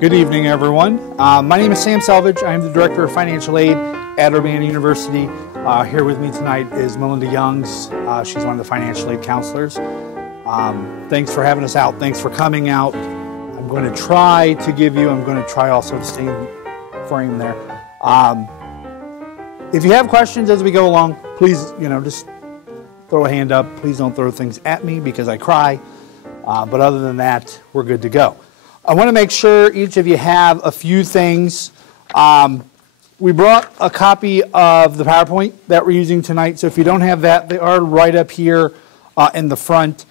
Good evening, everyone. My name is Sam Selvage. I am the Director of Financial Aid at Urbana University. Here with me tonight is Melinda Youngs. She's one of the financial aid counselors. Thanks for having us out. Thanks for coming out. I'm going to try also to stay in frame there. If you have questions as we go along, please, just throw a hand up. Please don't throw things at me because I cry. But other than that, we're good to go. I want to make sure each of you have a few things. We brought a copy of the PowerPoint that we're using tonight, so if you don't have that, they are right up here in the front.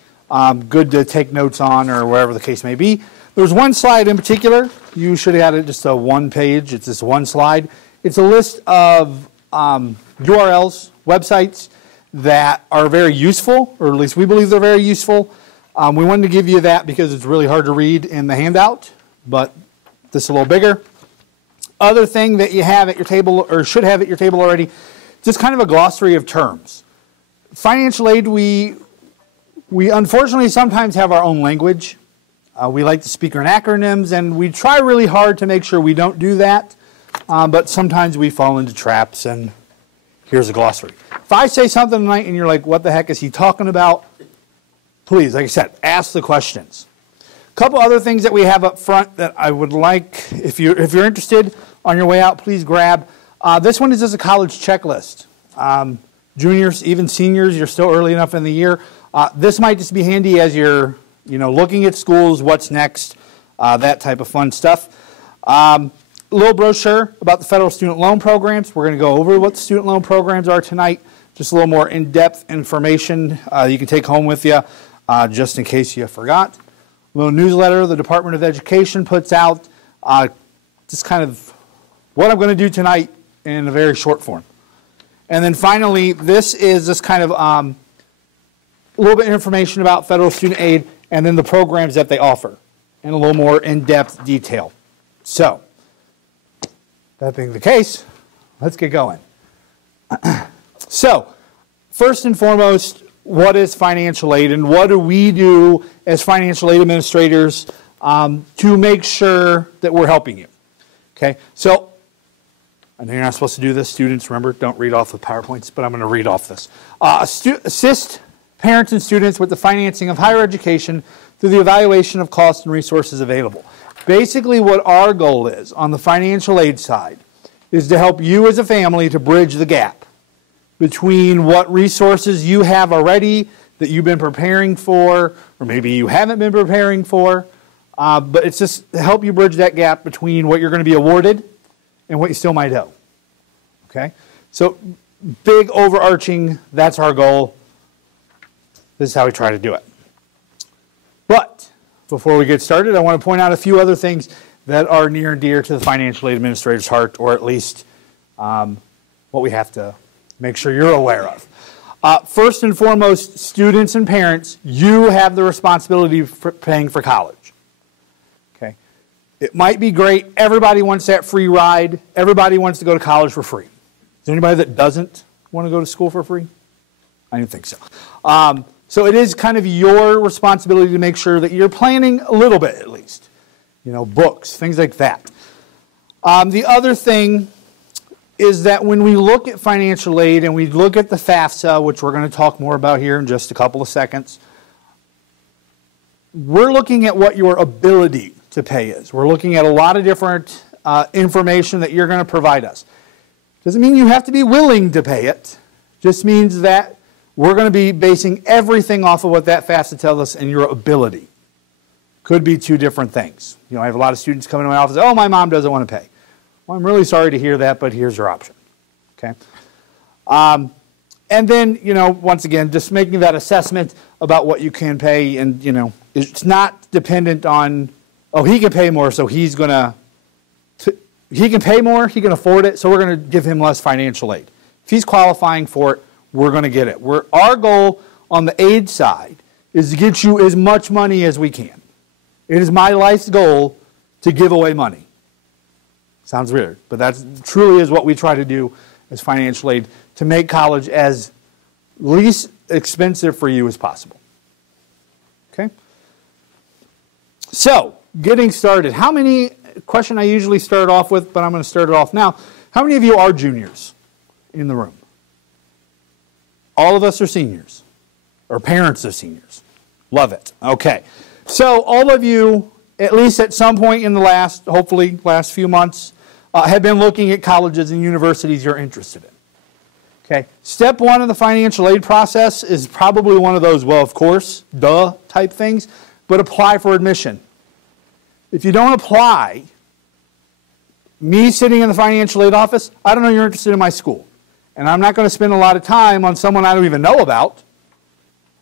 Good to take notes on or wherever the case may be. There's one slide in particular. You should have had it just a one page. It's just one slide. It's a list of URLs, websites that are very useful, or at least we believe they're very useful. We wanted to give you that because it's really hard to read in the handout, but this is a little bigger. Other thing that you have at your table, or should have at your table already, just kind of a glossary of terms. Financial aid, we unfortunately sometimes have our own language. We like to speak in acronyms, and we try really hard to make sure we don't do that, but sometimes we fall into traps, and here's a glossary. If I say something tonight and you're like, what the heck is he talking about? Please, like I said, ask the questions. A couple other things that we have up front that I would like, if you're interested on your way out, please grab. This one is just a college checklist. Juniors, even seniors, you're still early enough in the year. This might just be handy as you're, looking at schools, what's next, that type of fun stuff. A little brochure about the federal student loan programs. We're going to go over what the student loan programs are tonight. Just a little more in-depth information you can take home with you. Just in case you forgot. A little newsletter the Department of Education puts out, just kind of what I'm going to do tonight in a very short form. And then finally, this is just kind of a little bit of information about federal student aid and then the programs that they offer and a little more in-depth detail. So, that being the case, let's get going. So, first and foremost, what is financial aid and what do we do as financial aid administrators to make sure that we're helping you? Okay, so I know you're not supposed to do this. Students, remember, don't read off the PowerPoints, but I'm going to read off this. Assist parents and students with the financing of higher education through the evaluation of costs and resources available. Basically, what our goal is on the financial aid side is to help you as a family to bridge the gap between what resources you have already that you've been preparing for, or maybe you haven't been preparing for, but it's just to help you bridge that gap between what you're going to be awarded and what you still might owe. Okay? So, big overarching, that's our goal. This is how we try to do it. But, before we get started, I want to point out a few other things that are near and dear to the financial aid administrator's heart, or at least what we have to make sure you're aware of. First and foremost, students and parents, you have the responsibility for paying for college. Okay? It might be great. Everybody wants that free ride. Everybody wants to go to college for free. Is there anybody that doesn't want to go to school for free? I didn't think so. So it is kind of your responsibility to make sure that you're planning a little bit at least. Books, things like that. The other thing is that when we look at financial aid and we look at the FAFSA, which we're going to talk more about here in just a couple of seconds, we're looking at what your ability to pay is. We're looking at a lot of different information that you're going to provide us. Doesn't mean you have to be willing to pay it. Just means that we're going to be basing everything off of what that FAFSA tells us and your ability. Could be two different things. I have a lot of students coming to my office, oh, my mom doesn't want to pay. Well, I'm really sorry to hear that, but here's your option. Okay. And then, once again, just making that assessment about what you can pay, and it's not dependent on, oh, he can pay more, so he can pay more, he can afford it, so we're going to give him less financial aid. If he's qualifying for it, we're going to get it. Our goal on the aid side is to get you as much money as we can. It is my life's goal to give away money. Sounds weird, but that truly is what we try to do as financial aid, to make college as least expensive for you as possible. Okay? So, getting started. How many question I usually start off with, but I'm going to start it off now. How many of you are juniors in the room? All of us are seniors, or parents of seniors. Love it. Okay. So all of you, at least at some point in the hopefully last few months, have been looking at colleges and universities you're interested in. Okay. Step one of the financial aid process is probably one of those, well, of course, duh type things, but apply for admission. If you don't apply, me sitting in the financial aid office, I don't know you're interested in my school. And I'm not going to spend a lot of time on someone I don't even know about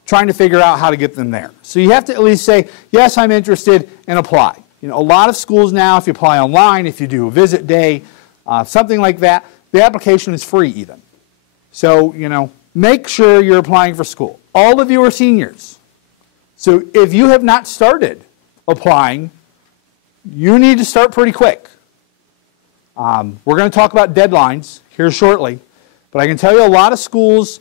trying to figure out how to get them there. So you have to at least say, yes, I'm interested, and apply. You know, a lot of schools now, if you apply online, if you do a visit day, something like that, the application is free even. So, you know, make sure you're applying for school. All of you are seniors. So if you have not started applying, you need to start pretty quick. We're going to talk about deadlines here shortly, but I can tell you a lot of schools,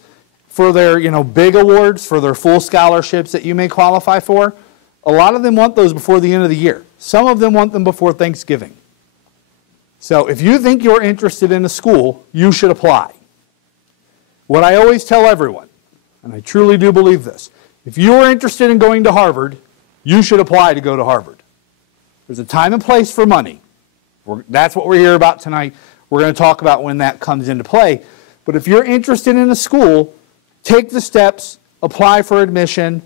for their, you know, big awards, for their full scholarships that you may qualify for, a lot of them want those before the end of the year. Some of them want them before Thanksgiving. So if you think you're interested in a school, you should apply. What I always tell everyone, and I truly do believe this, if you're interested in going to Harvard, you should apply to go to Harvard. There's a time and place for money. That's what we're here about tonight. We're going to talk about when that comes into play. But if you're interested in a school, take the steps, apply for admission.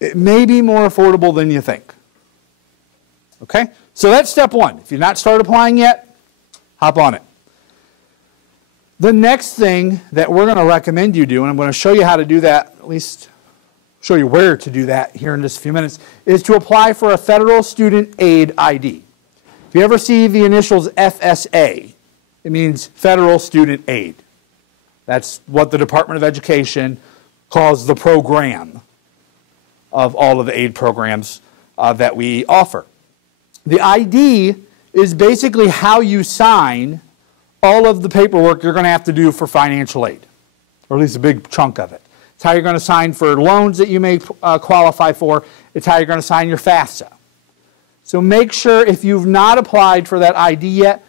It may be more affordable than you think. Okay? So that's step one. If you've not started applying yet, hop on it. The next thing that we're going to recommend you do, and I'm going to show you how to do that, at least show you where to do that here in just a few minutes, is to apply for a Federal Student Aid ID. If you ever see the initials FSA, it means Federal Student Aid. That's what the Department of Education calls the program of all of the aid programs that we offer. The ID is basically how you sign all of the paperwork you're going to have to do for financial aid, or at least a big chunk of it. It's how you're going to sign for loans that you may qualify for. It's how you're going to sign your FAFSA. So make sure if you've not applied for that ID yet,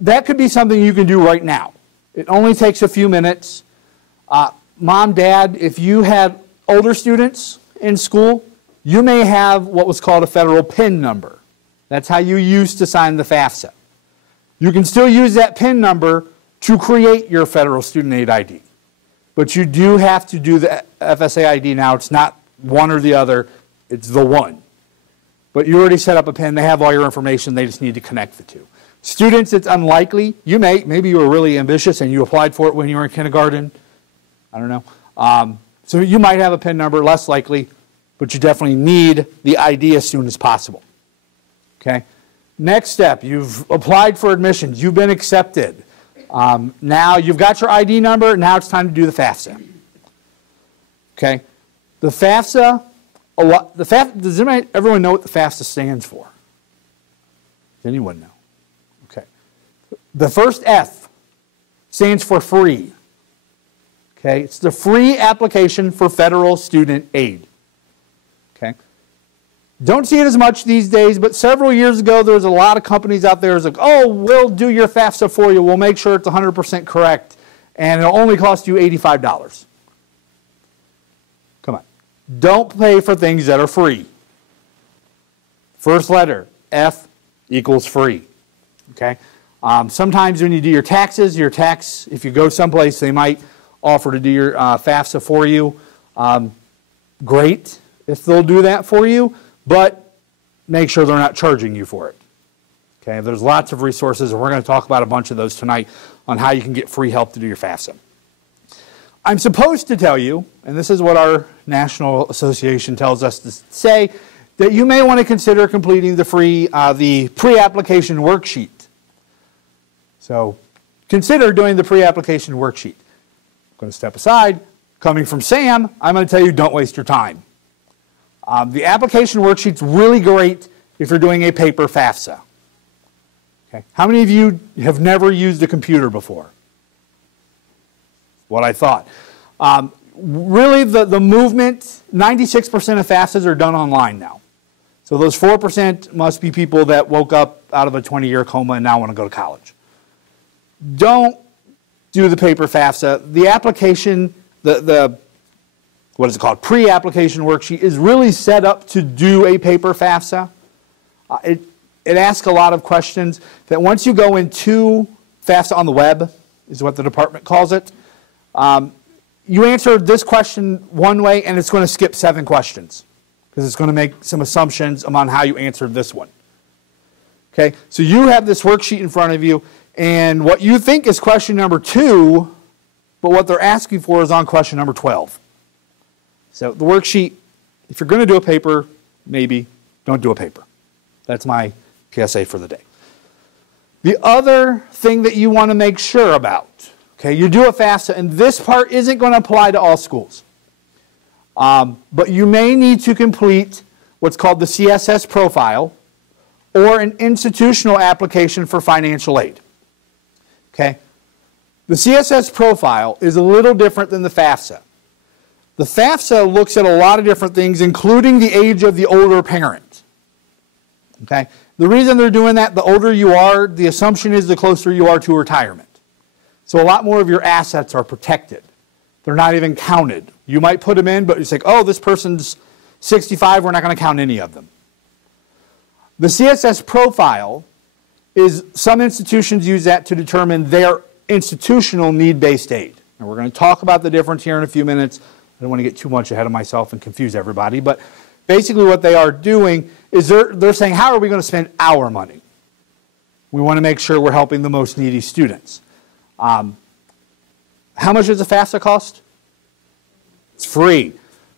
that could be something you can do right now. It only takes a few minutes. Mom, Dad, if you had older students in school, you may have what was called a federal PIN number. That's how you used to sign the FAFSA. You can still use that PIN number to create your Federal Student Aid ID. But you do have to do the FSA ID now. It's not one or the other. It's the one. But you already set up a PIN. They have all your information. They just need to connect the two. Students, it's unlikely. Maybe you were really ambitious and you applied for it when you were in kindergarten. I don't know. So you might have a PIN number, less likely, but you definitely need the ID as soon as possible. Okay? Next step, you've applied for admissions. You've been accepted. Now you've got your ID number. Now it's time to do the FAFSA. Okay? The FAFSA, does everyone know what the FAFSA stands for? Does anyone know? Okay. The first F stands for free. Okay? It's the free application for federal student aid. Okay? Don't see it as much these days, but several years ago there was a lot of companies out there that was like, oh, we'll do your FAFSA for you. We'll make sure it's 100% correct, and it'll only cost you $85. Come on. Don't pay for things that are free. First letter, F equals free. Okay? Sometimes when you do your taxes, if you go someplace, they might offer to do your FAFSA for you. Great if they'll do that for you, but make sure they're not charging you for it. Okay? There's lots of resources, and we're going to talk about a bunch of those tonight on how you can get free help to do your FAFSA. I'm supposed to tell you, and this is what our National Association tells us to say, that you may want to consider completing the pre-application worksheet. So consider doing the pre-application worksheet. I'm going to step aside. Coming from Sam, I'm going to tell you don't waste your time. The application worksheet's really great if you're doing a paper FAFSA. Okay. How many of you have never used a computer before? What I thought. Really, the movement, 96% of FAFSAs are done online now. So those 4% must be people that woke up out of a 20-year coma and now want to go to college. Don't do the paper FAFSA. The application, what is it called, pre-application worksheet is really set up to do a paper FAFSA. It asks a lot of questions that once you go into FAFSA on the web, is what the department calls it, you answer this question one way and it's going to skip 7 questions because it's going to make some assumptions on how you answered this one. Okay, so you have this worksheet in front of you and what you think is question number 2, but what they're asking for is on question number 12. So the worksheet, if you're going to do a paper, maybe don't do a paper. That's my PSA for the day. The other thing that you want to make sure about, okay, you do a FAFSA, and this part isn't going to apply to all schools. But you may need to complete what's called the CSS Profile or an institutional application for financial aid. Okay? The CSS Profile is a little different than the FAFSA. The FAFSA looks at a lot of different things, including the age of the older parent. Okay? The reason they're doing that, the older you are, the assumption is the closer you are to retirement. So a lot more of your assets are protected. They're not even counted. You might put them in, but it's like, oh, this person's 65, we're not going to count any of them. The CSS Profile is, some institutions use that to determine their institutional need-based aid. And we're going to talk about the difference here in a few minutes. I don't want to get too much ahead of myself and confuse everybody, but basically what they are doing is they're saying, how are we going to spend our money? We want to make sure we're helping the most needy students. How much does a FAFSA cost? It's free.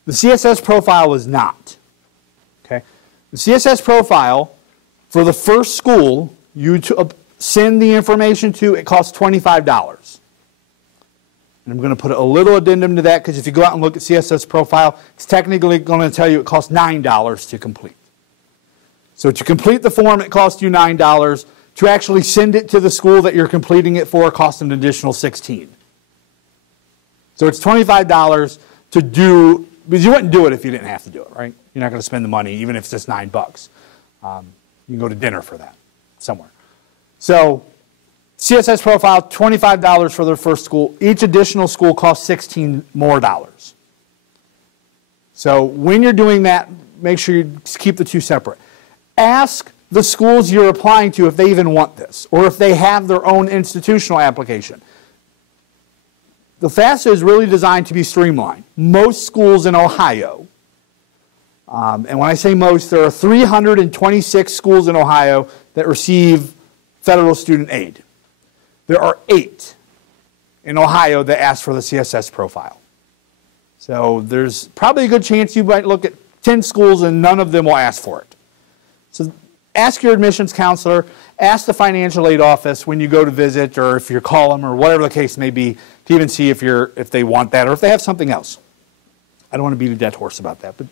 The CSS Profile is not. Okay? The CSS Profile, for the first school you send the information to, it costs $25. And I'm going to put a little addendum to that because if you go out and look at CSS Profile, it's technically going to tell you it costs $9 to complete. So to complete the form, it costs you $9. To actually send it to the school that you're completing it for costs an additional $16. So it's $25 to do, because you wouldn't do it if you didn't have to do it, right? You're not going to spend the money, even if it's just $9. You can go to dinner for that somewhere. So CSS Profile, $25 for their first school. Each additional school costs $16 more. So when you're doing that, make sure you keep the two separate. Ask the schools you're applying to if they even want this, or if they have their own institutional application. The FAFSA is really designed to be streamlined. Most schools in Ohio, and when I say most, there are 326 schools in Ohio that receive federal student aid. There are 8 in Ohio that ask for the CSS Profile. So there's probably a good chance you might look at 10 schools and none of them will ask for it. So ask your admissions counselor, ask the financial aid office when you go to visit, or if you call them, or whatever the case may be, to even see if they want that or if they have something else. I don't want to beat a dead horse about that, but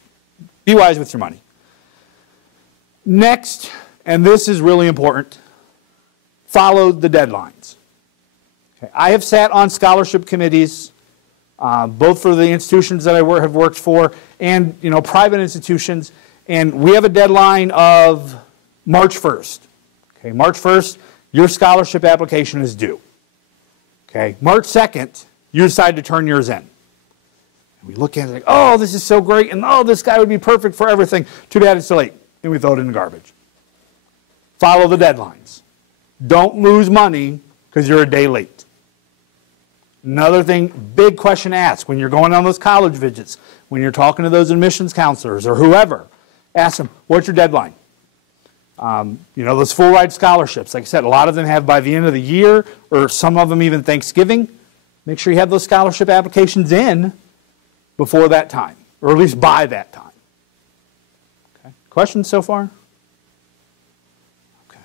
be wise with your money. Next, and this is really important, follow the deadlines. Okay. I have sat on scholarship committees, both for the institutions that I have worked for and private institutions, and we have a deadline of March 1st. Okay, March 1st, your scholarship application is due. Okay, March 2nd, you decide to turn yours in. And we look at it like, oh, this is so great, and oh, this guy would be perfect for everything. Too bad it's too late. And we throw it in the garbage. Follow the deadlines. Don't lose money because you're a day late. Another thing, big question to ask when you're going on those college visits, when you're talking to those admissions counselors or whoever, ask them, what's your deadline? Those full ride scholarships, like I said, a lot of them have by the end of the year, or some of them even Thanksgiving. Make sure you have those scholarship applications in before that time, or at least by that time. Okay. Questions so far? Okay.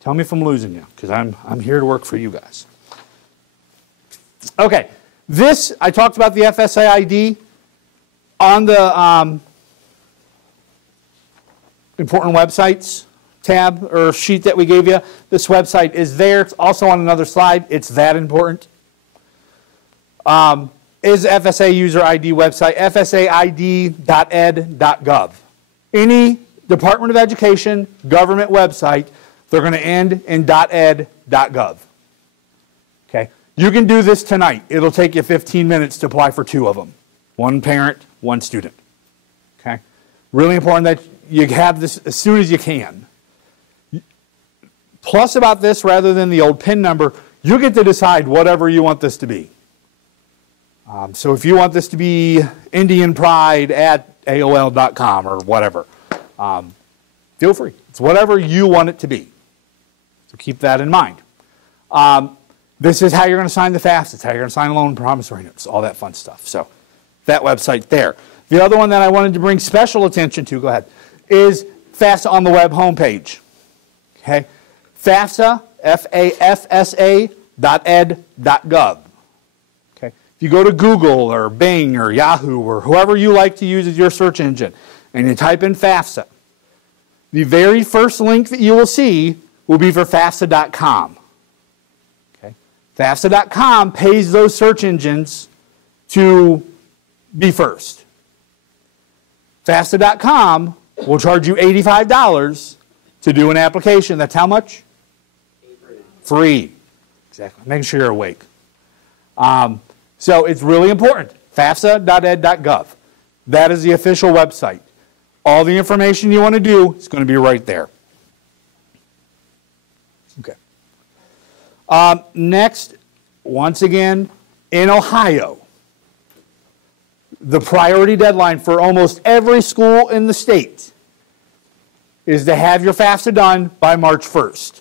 Tell me if I'm losing you, because I'm here to work for you guys. Okay. This, I talked about the FSA ID on the important websites tab or sheet that we gave you. This website is there. It's also on another slide. It's that important. Is FSA user ID website, fsaid.ed.gov. Any Department of Education government website They're going to end in .ed.gov. Okay? You can do this tonight. It'll take you 15 minutes to apply for 2 of them. 1 parent, 1 student. Okay? Really important that you have this as soon as you can. Plus about this, rather than the old PIN number, you get to decide whatever you want this to be. So if you want this to be IndianPride@AOL.com or whatever, feel free. It's whatever you want it to be. So keep that in mind. This is how you're going to sign the FAFSA. It's how you're going to sign loan promissory notes, all that fun stuff. So that website there. The other one that I wanted to bring special attention to, go ahead, is FAFSA on the web homepage. Okay? FAFSA, FAFSA.ed.gov. Okay? If you go to Google or Bing or Yahoo or whoever you like to use as your search engine, and you type in FAFSA, the very first link that you will see will be for FAFSA.com. Okay? FAFSA.com pays those search engines to be first. FAFSA.com will charge you $85 to do an application. That's how much? Free. Exactly. Making sure you're awake. So it's really important. FAFSA.ed.gov. That is the official website. All the information you want to do is going to be right there. Okay. Next, once again, in Ohio, the priority deadline for almost every school in the state is to have your FAFSA done by March 1st.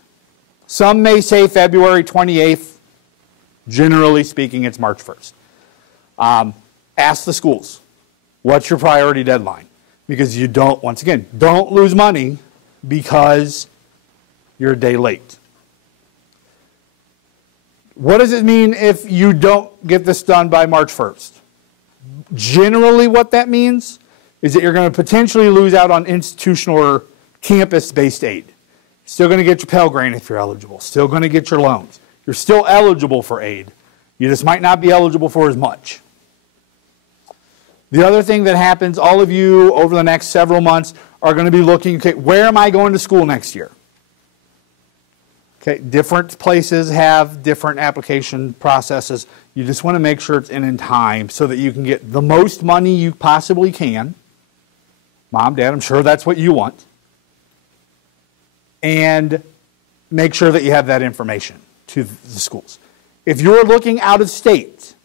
Some may say February 28th. Generally speaking, it's March 1st. Ask the schools, what's your priority deadline? Because you don't, once again, don't lose money because you're a day late. What does it mean if you don't get this done by March 1st? Generally what that means is that you're going to potentially lose out on institutional or campus-based aid. Still going to get your Pell Grant if you're eligible. Still going to get your loans. You're still eligible for aid. You just might not be eligible for as much. The other thing that happens, all of you over the next several months are going to be looking, okay, where am I going to school next year? Okay, different places have different application processes. You just want to make sure it's in time so that you can get the most money you possibly can. Mom, Dad, I'm sure that's what you want. And make sure that you have that information to the schools. If you're looking out of state,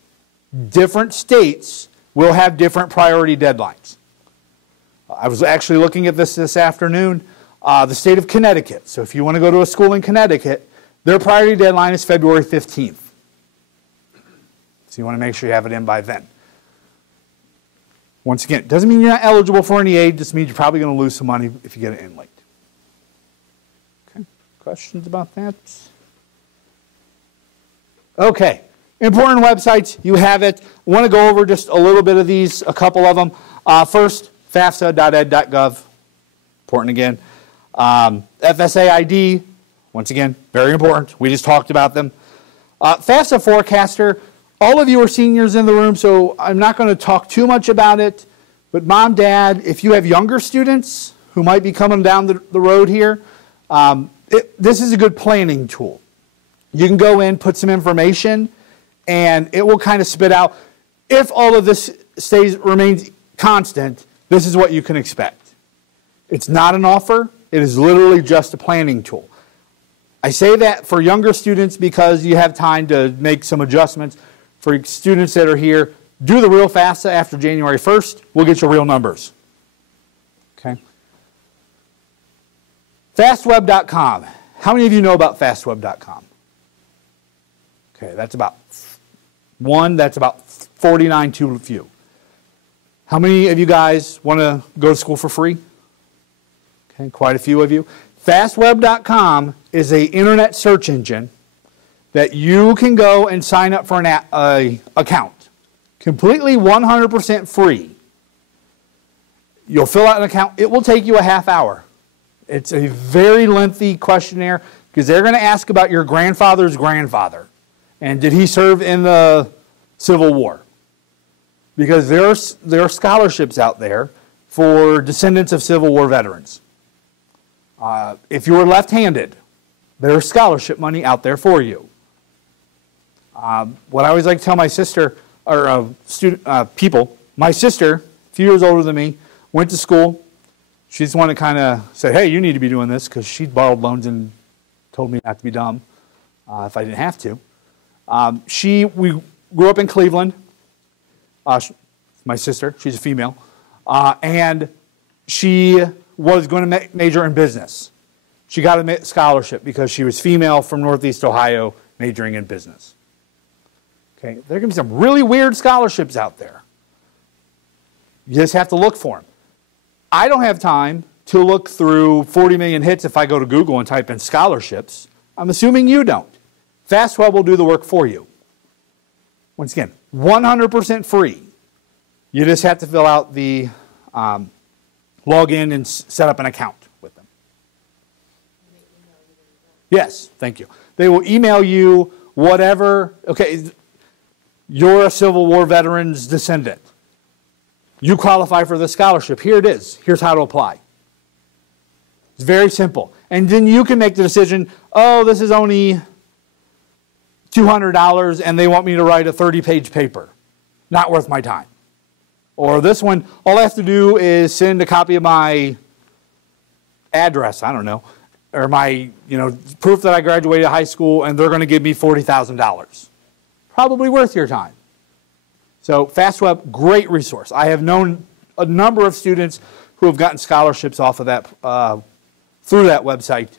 different states will have different priority deadlines. I was actually looking at this afternoon. The state of Connecticut. So if you want to go to a school in Connecticut, their priority deadline is February 15th. So you want to make sure you have it in by then. Once again, it doesn't mean you're not eligible for any aid. It just means you're probably going to lose some money if you get it in late. Okay, questions about that? Okay, important websites. You have it. I want to go over just a little bit of these, a couple of them. First, FAFSA.ed.gov. Important again. FSA ID, once again, very important. We just talked about them. FAFSA Forecaster, all of you are seniors in the room, so I'm not going to talk too much about it. But Mom, Dad, if you have younger students who might be coming down the road here, this is a good planning tool. You can go in, put some information, and it will kind of spit out, if all of this remains constant, this is what you can expect. It's not an offer. It is literally just a planning tool. I say that for younger students because you have time to make some adjustments. For students that are here, do the real FAFSA after January 1st. We'll get you real numbers. Okay. Fastweb.com. How many of you know about fastweb.com? Okay, that's about 49 too few. How many of you guys want to go to school for free? Okay, quite a few of you. Fastweb.com is an internet search engine that you can go and sign up for an account. Completely 100% free. You'll fill out an account. It will take you a half hour. It's a very lengthy questionnaire because they're going to ask about your grandfather's grandfather. And did he serve in the Civil War? Because there are scholarships out there for descendants of Civil War veterans. If you were left-handed, there's scholarship money out there for you. What I always like to tell my sister, or people, my sister, a few years older than me, went to school. She's the one that kind of said, hey, you need to be doing this, because she borrowed loans and told me not to be dumb if I didn't have to. We grew up in Cleveland. My sister, she's a female, and she was going to major in business. She got a scholarship because she was female from Northeast Ohio majoring in business. Okay, there are going to be some really weird scholarships out there. You just have to look for them. I don't have time to look through 40 million hits if I go to Google and type in scholarships. I'm assuming you don't. FastWeb will do the work for you. Once again, 100% free. You just have to fill out the login and set up an account with them. Yes, thank you. They will email you whatever. Okay, you're a Civil War veteran's descendant. You qualify for the scholarship. Here it is. Here's how to apply. It's very simple. And then you can make the decision, oh, this is only $200 and they want me to write a 30-page paper. Not worth my time. Or this one, all I have to do is send a copy of my address, I don't know, or my proof that I graduated high school, and they're going to give me $40,000. Probably worth your time. So FastWeb, great resource. I have known a number of students who have gotten scholarships off of that through that website.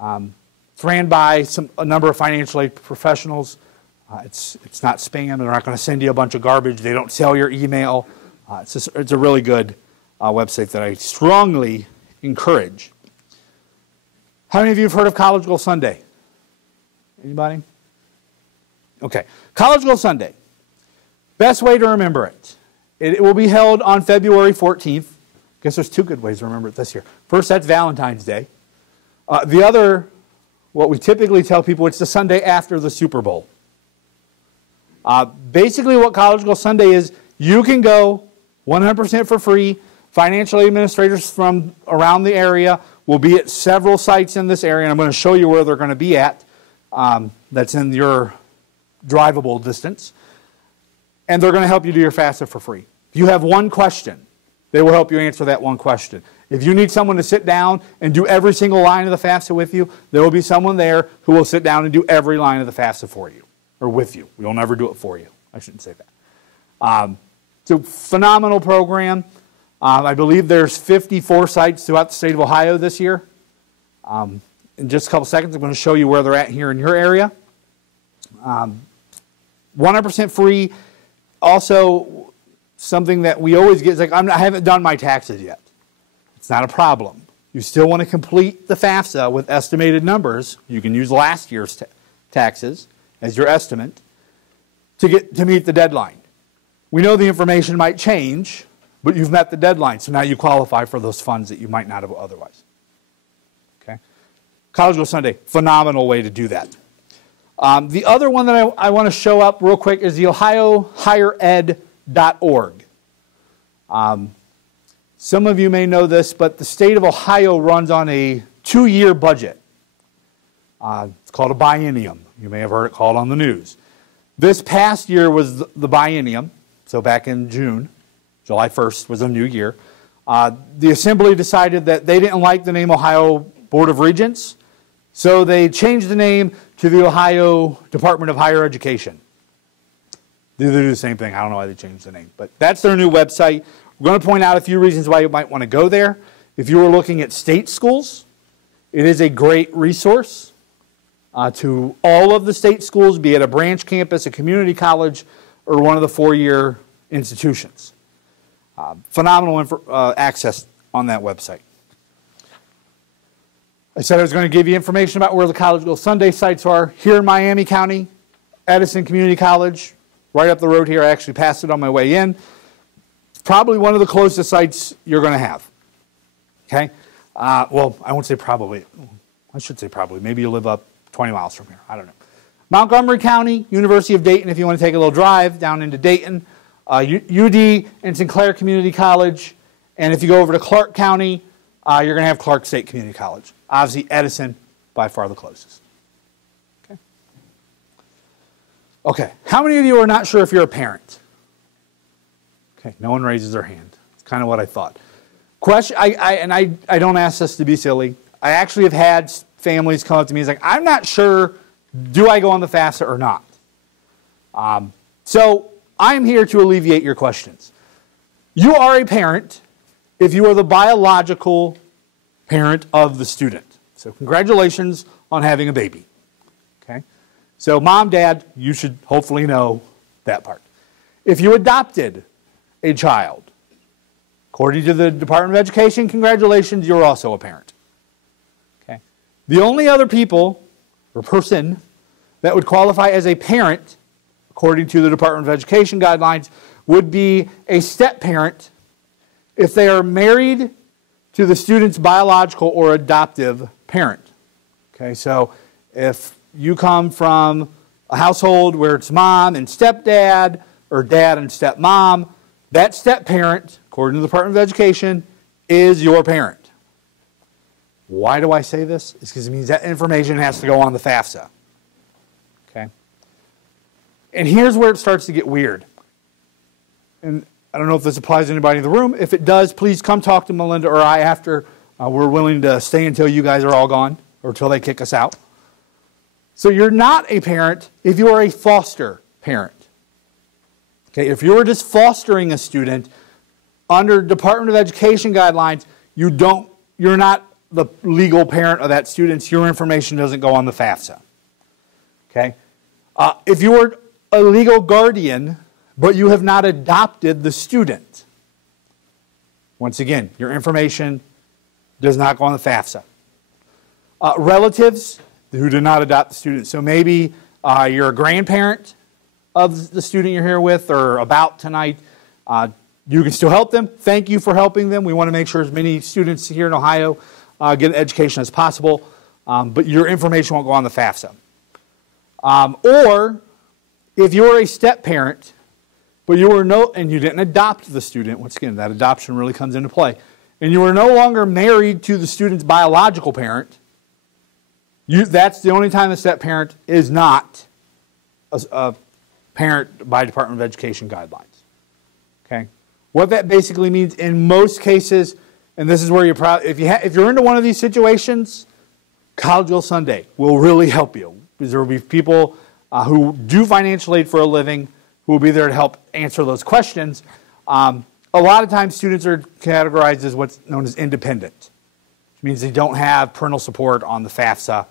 It's ran by a number of financial aid professionals. It's not spam. They're not going to send you a bunch of garbage. They don't sell your email. It's a really good website that I strongly encourage. How many of you have heard of College Goal Sunday? Anybody? Okay. College Goal Sunday. Best way to remember it. It will be held on February 14th. I guess there's two good ways to remember it this year. First, that's Valentine's Day. The other, what we typically tell people, it's the Sunday after the Super Bowl. Basically what College Goal Sunday is, you can go 100% for free. Financial administrators from around the area will be at several sites in this area, and I'm going to show you where they're going to be at. That's in your drivable distance. And they're going to help you do your FAFSA for free. If you have one question, they will help you answer that one question. If you need someone to sit down and do every single line of the FAFSA with you, there will be someone there who will sit down and do every line of the FAFSA for you, or with you. We will never do it for you. I shouldn't say that. It's a phenomenal program. I believe there's 54 sites throughout the state of Ohio this year. In just a couple seconds, I'm going to show you where they're at here in your area. 100% free. Also, something that we always get is like, I haven't done my taxes yet. It's not a problem. You still want to complete the FAFSA with estimated numbers. You can use last year's taxes as your estimate to meet the deadline. We know the information might change, but you've met the deadline, so now you qualify for those funds that you might not have otherwise. Okay? College Goal Sunday, phenomenal way to do that. The other one that I want to show up real quick is the OhioHigherEd.org. Some of you may know this, but the state of Ohio runs on a 2-year budget. It's called a biennium. You may have heard it called on the news. This past year was the biennium, so back in June. July 1st was a new year. The Assembly decided that they didn't like the name Ohio Board of Regents, so they changed the name to the Ohio Department of Higher Education. They do the same thing. I don't know why they changed the name, but that's their new website. We're going to point out a few reasons why you might want to go there. If you were looking at state schools, it is a great resource to all of the state schools, be it a branch campus, a community college, or one of the 4-year institutions. Phenomenal access on that website. I said I was going to give you information about where the College Goal Sunday sites are. Here in Miami County, Edison Community College, right up the road here. I actually passed it on my way in. It's probably one of the closest sites you're going to have. Okay? Well, I won't say probably. I should say probably. Maybe you live up 20 miles from here. I don't know. Montgomery County, University of Dayton, if you want to take a little drive down into Dayton. UD and Sinclair Community College. And if you go over to Clark County, you're going to have Clark State Community College. Obviously, Edison by far the closest. Okay. Okay. How many of you are not sure if you're a parent? Okay. No one raises their hand. It's kind of what I thought. Question. I don't ask this to be silly. I actually have had families come up to me and say, I'm not sure, do I go on the FAFSA or not? So I'm here to alleviate your questions. You are a parent if you are the biological parent of the student. So congratulations on having a baby. Okay? So mom, dad, you should hopefully know that part. If you adopted a child, according to the Department of Education, congratulations, you're also a parent. Okay? The only other people or person that would qualify as a parent, according to the Department of Education guidelines, would be a step-parent if they are married to the student's biological or adoptive parent. Okay, so if you come from a household where it's mom and stepdad, or dad and stepmom, that step-parent, according to the Department of Education, is your parent. Why do I say this? It's because it means that information has to go on the FAFSA. Okay? And here's where it starts to get weird. And I don't know if this applies to anybody in the room. If it does, please come talk to Melinda or I after. We're willing to stay until you guys are all gone or until they kick us out. So you're not a parent if you are a foster parent. Okay, if you're just fostering a student under Department of Education guidelines, you're not the legal parent of that student. Your information doesn't go on the FAFSA. Okay? If you were a legal guardian, but you have not adopted the student, once again, your information does not go on the FAFSA. Relatives who do not adopt the student. So maybe you're a grandparent of the student you're here with or about tonight. You can still help them. Thank you for helping them. We want to make sure as many students here in Ohio get an education as possible. But your information won't go on the FAFSA. Or if you're a step-parent, but and you didn't adopt the student, once again, that adoption really comes into play, and you are no longer married to the student's biological parent, that's the only time a step-parent is not a parent by Department of Education guidelines. Okay? What that basically means in most cases, and this is where if you're into one of these situations, College Girl Sunday will really help you, because there will be people who do financial aid for a living who will be there to help answer those questions. A lot of times students are categorized as what's known as independent, which means they don't have parental support on the FAFSA.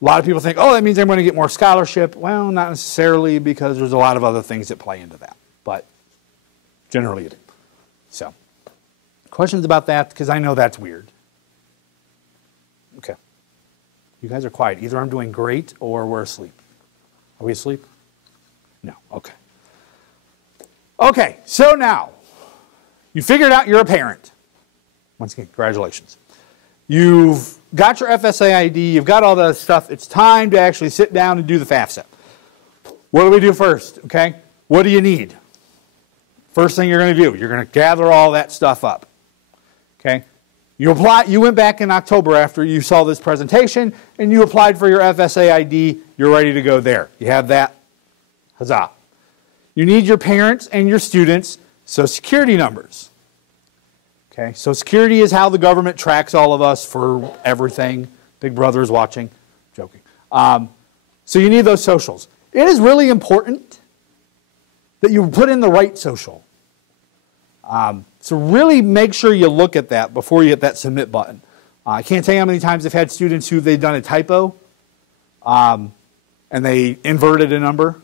A lot of people think, oh, that means I'm going to get more scholarship. Well, not necessarily, because there's a lot of other things that play into that, but generally it is. So, questions about that? Because I know that's weird. Okay. You guys are quiet. Either I'm doing great or we're asleep. Are we asleep? No. Okay. Okay, so now, you figured out you're a parent. Once again, congratulations. You've got your FSA ID, you've got all the stuff. It's time to actually sit down and do the FAFSA. What do we do first, okay? What do you need? First thing you're going to do, you're going to gather all that stuff up, okay? You went back in October after you saw this presentation, and you applied for your FSA ID. You're ready to go there. You have that? Huzzah. You need your parents and your students' Social Security numbers. Okay, Social Security is how the government tracks all of us for everything. Big Brother is watching. Joking. So you need those socials. It is really important that you put in the right social. So really make sure you look at that before you hit that submit button. I can't tell you how many times I've had students who they've done a typo and they inverted a number,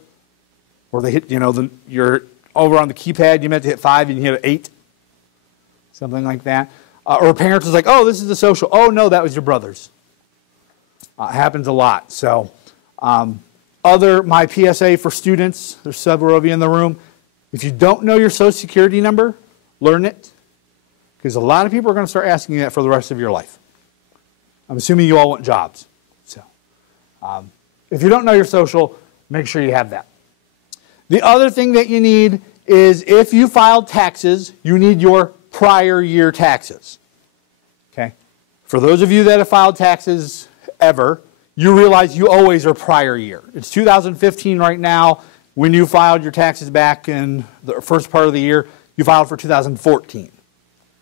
or they hit, you're over on the keypad, you meant to hit 5 and you hit an 8, something like that. Or parents was like, oh, this is the social. Oh, no, that was your brother's. Happens a lot. So my PSA for students, there's several of you in the room, if you don't know your Social Security number, learn it, because a lot of people are going to start asking you that for the rest of your life. I'm assuming you all want jobs. So if you don't know your social, make sure you have that. The other thing that you need is if you filed taxes, you need your prior year taxes. Okay? For those of you that have filed taxes ever, you realize you always are prior year. It's 2015 right now. When you filed your taxes back in the first part of the year, you filed for 2014.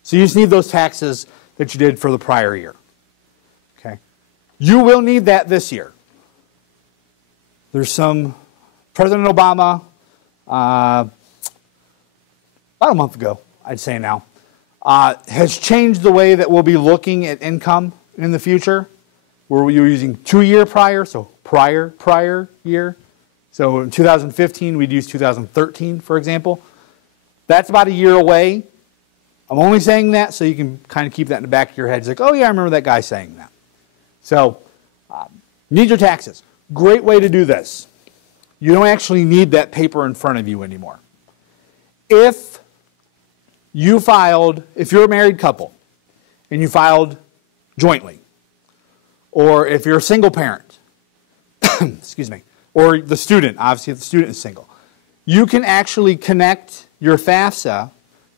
So you just need those taxes that you did for the prior year. Okay. You will need that this year. There's some, President Obama, about a month ago, I'd say now, has changed the way that we'll be looking at income in the future, where we were using 2-year prior, so prior year. So in 2015, we'd use 2013, for example. That's about a year away. I'm only saying that so you can kind of keep that in the back of your head. It's like, oh yeah, I remember that guy saying that. So, need your taxes. Great way to do this. You don't actually need that paper in front of you anymore. If you're a married couple and you filed jointly, or if you're a single parent, excuse me, or the student, obviously if the student is single, you can actually connect your FAFSA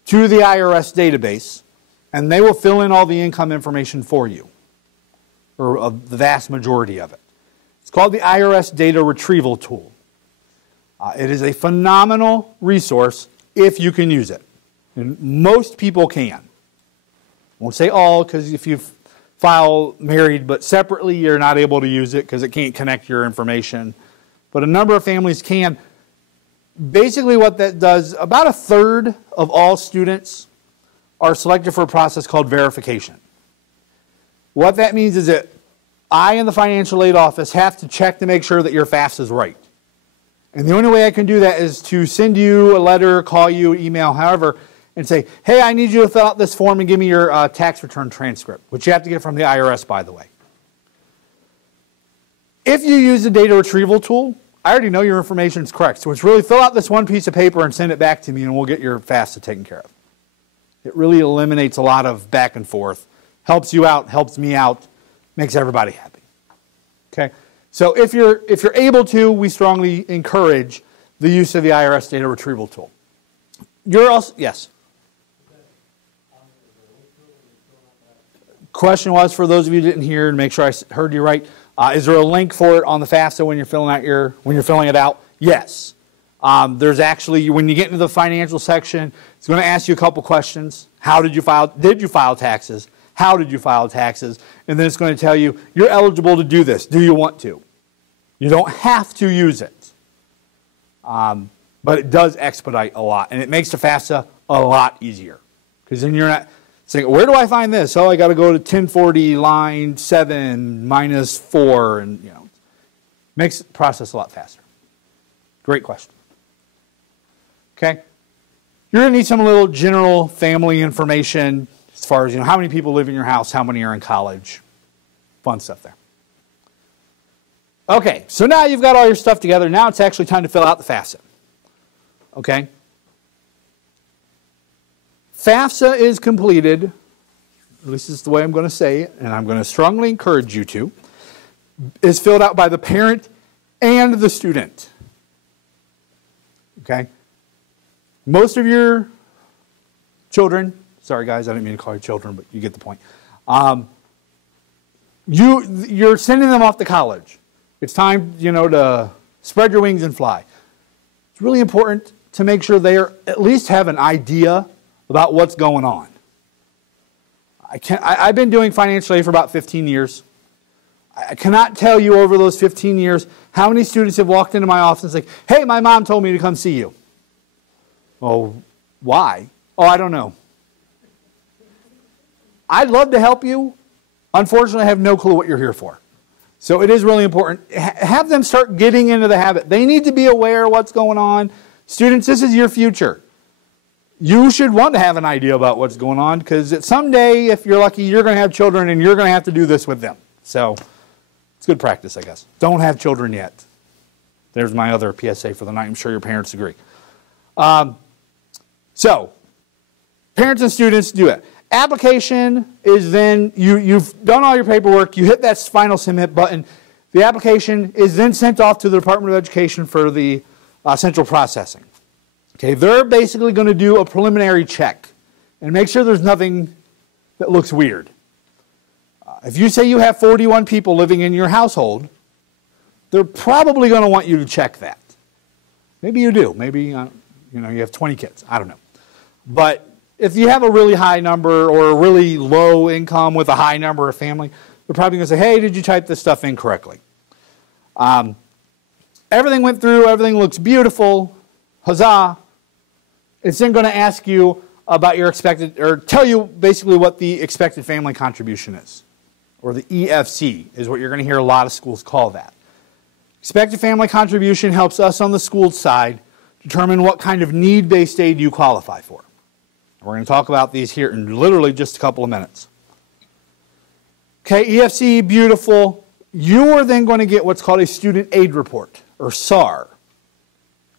to the IRS database, and they will fill in all the income information for you, or the vast majority of it. It's called the IRS Data Retrieval Tool. It is a phenomenal resource if you can use it. And most people can. I won't say all, because if you file married but separately, you're not able to use it because it can't connect your information. But a number of families can. Basically what that does, about a third of all students are selected for a process called verification. What that means is that I in the financial aid office have to check to make sure that your FAFSA is right. And the only way I can do that is to send you a letter, call you, email, however, and say, hey, I need you to fill out this form and give me your tax return transcript, which you have to get from the IRS, by the way. If you use the data retrieval tool, I already know your information is correct. So it's really fill out this one piece of paper and send it back to me and we'll get your FAFSA taken care of. It really eliminates a lot of back and forth, helps you out, helps me out, makes everybody happy. Okay? So if you're able to, we strongly encourage the use of the IRS data retrieval tool. You're also, yes? Question was, for those of you who didn't hear, and make sure I heard you right, is there a link for it on the FAFSA when you're filling it out? Yes. There's actually, when you get into the financial section, it's going to ask you a couple questions. How did you file? Did you file taxes? How did you file taxes? And then it's going to tell you, you're eligible to do this. Do you want to? You don't have to use it. But it does expedite a lot. And it makes the FAFSA a lot easier. Because then you're not saying, where do I find this? Oh, I got to go to 1040 line 7 minus 4. And, you know, makes the process a lot faster. Great question. Okay. You're going to need some little general family information as far as, you know, how many people live in your house, how many are in college. Fun stuff there. Okay, so now you've got all your stuff together. Now it's actually time to fill out the FAFSA. Okay? FAFSA is completed, at least this is the way I'm going to say it, and I'm going to strongly encourage you to, is filled out by the parent and the student. Okay? Most of your children, sorry guys, I didn't mean to call you children, but you get the point. You're sending them off to college. It's time, you know, to spread your wings and fly. It's really important to make sure they at least have an idea about what's going on. I've been doing financial aid for about 15 years. I cannot tell you over those 15 years how many students have walked into my office and say, hey, my mom told me to come see you. Oh, why? Oh, I don't know. I'd love to help you. Unfortunately, I have no clue what you're here for. So it is really important. Have them start getting into the habit. They need to be aware of what's going on. Students, this is your future. You should want to have an idea about what's going on because someday, if you're lucky, you're going to have children and you're going to have to do this with them. So it's good practice, I guess. Don't have children yet. There's my other PSA for the night. I'm sure your parents agree. So parents and students do it. Application is then, you've done all your paperwork, you hit that final submit button. The application is then sent off to the Department of Education for the central processing. Okay, they're basically going to do a preliminary check and make sure there's nothing that looks weird. If you say you have 41 people living in your household, they're probably going to want you to check that. Maybe you do. Maybe you have 20 kids. I don't know. But if you have a really high number or a really low income with a high number of family, they're probably going to say, hey, did you type this stuff in correctly? Everything went through. Everything looks beautiful. Huzzah. It's then going to ask you about your expected, or tell you basically what the expected family contribution is, or the EFC is what you're going to hear a lot of schools call that. Expected family contribution helps us on the school side determine what kind of need-based aid you qualify for. We're going to talk about these here in literally just a couple of minutes. Okay, EFC, beautiful. You are then going to get what's called a student aid report, or SAR.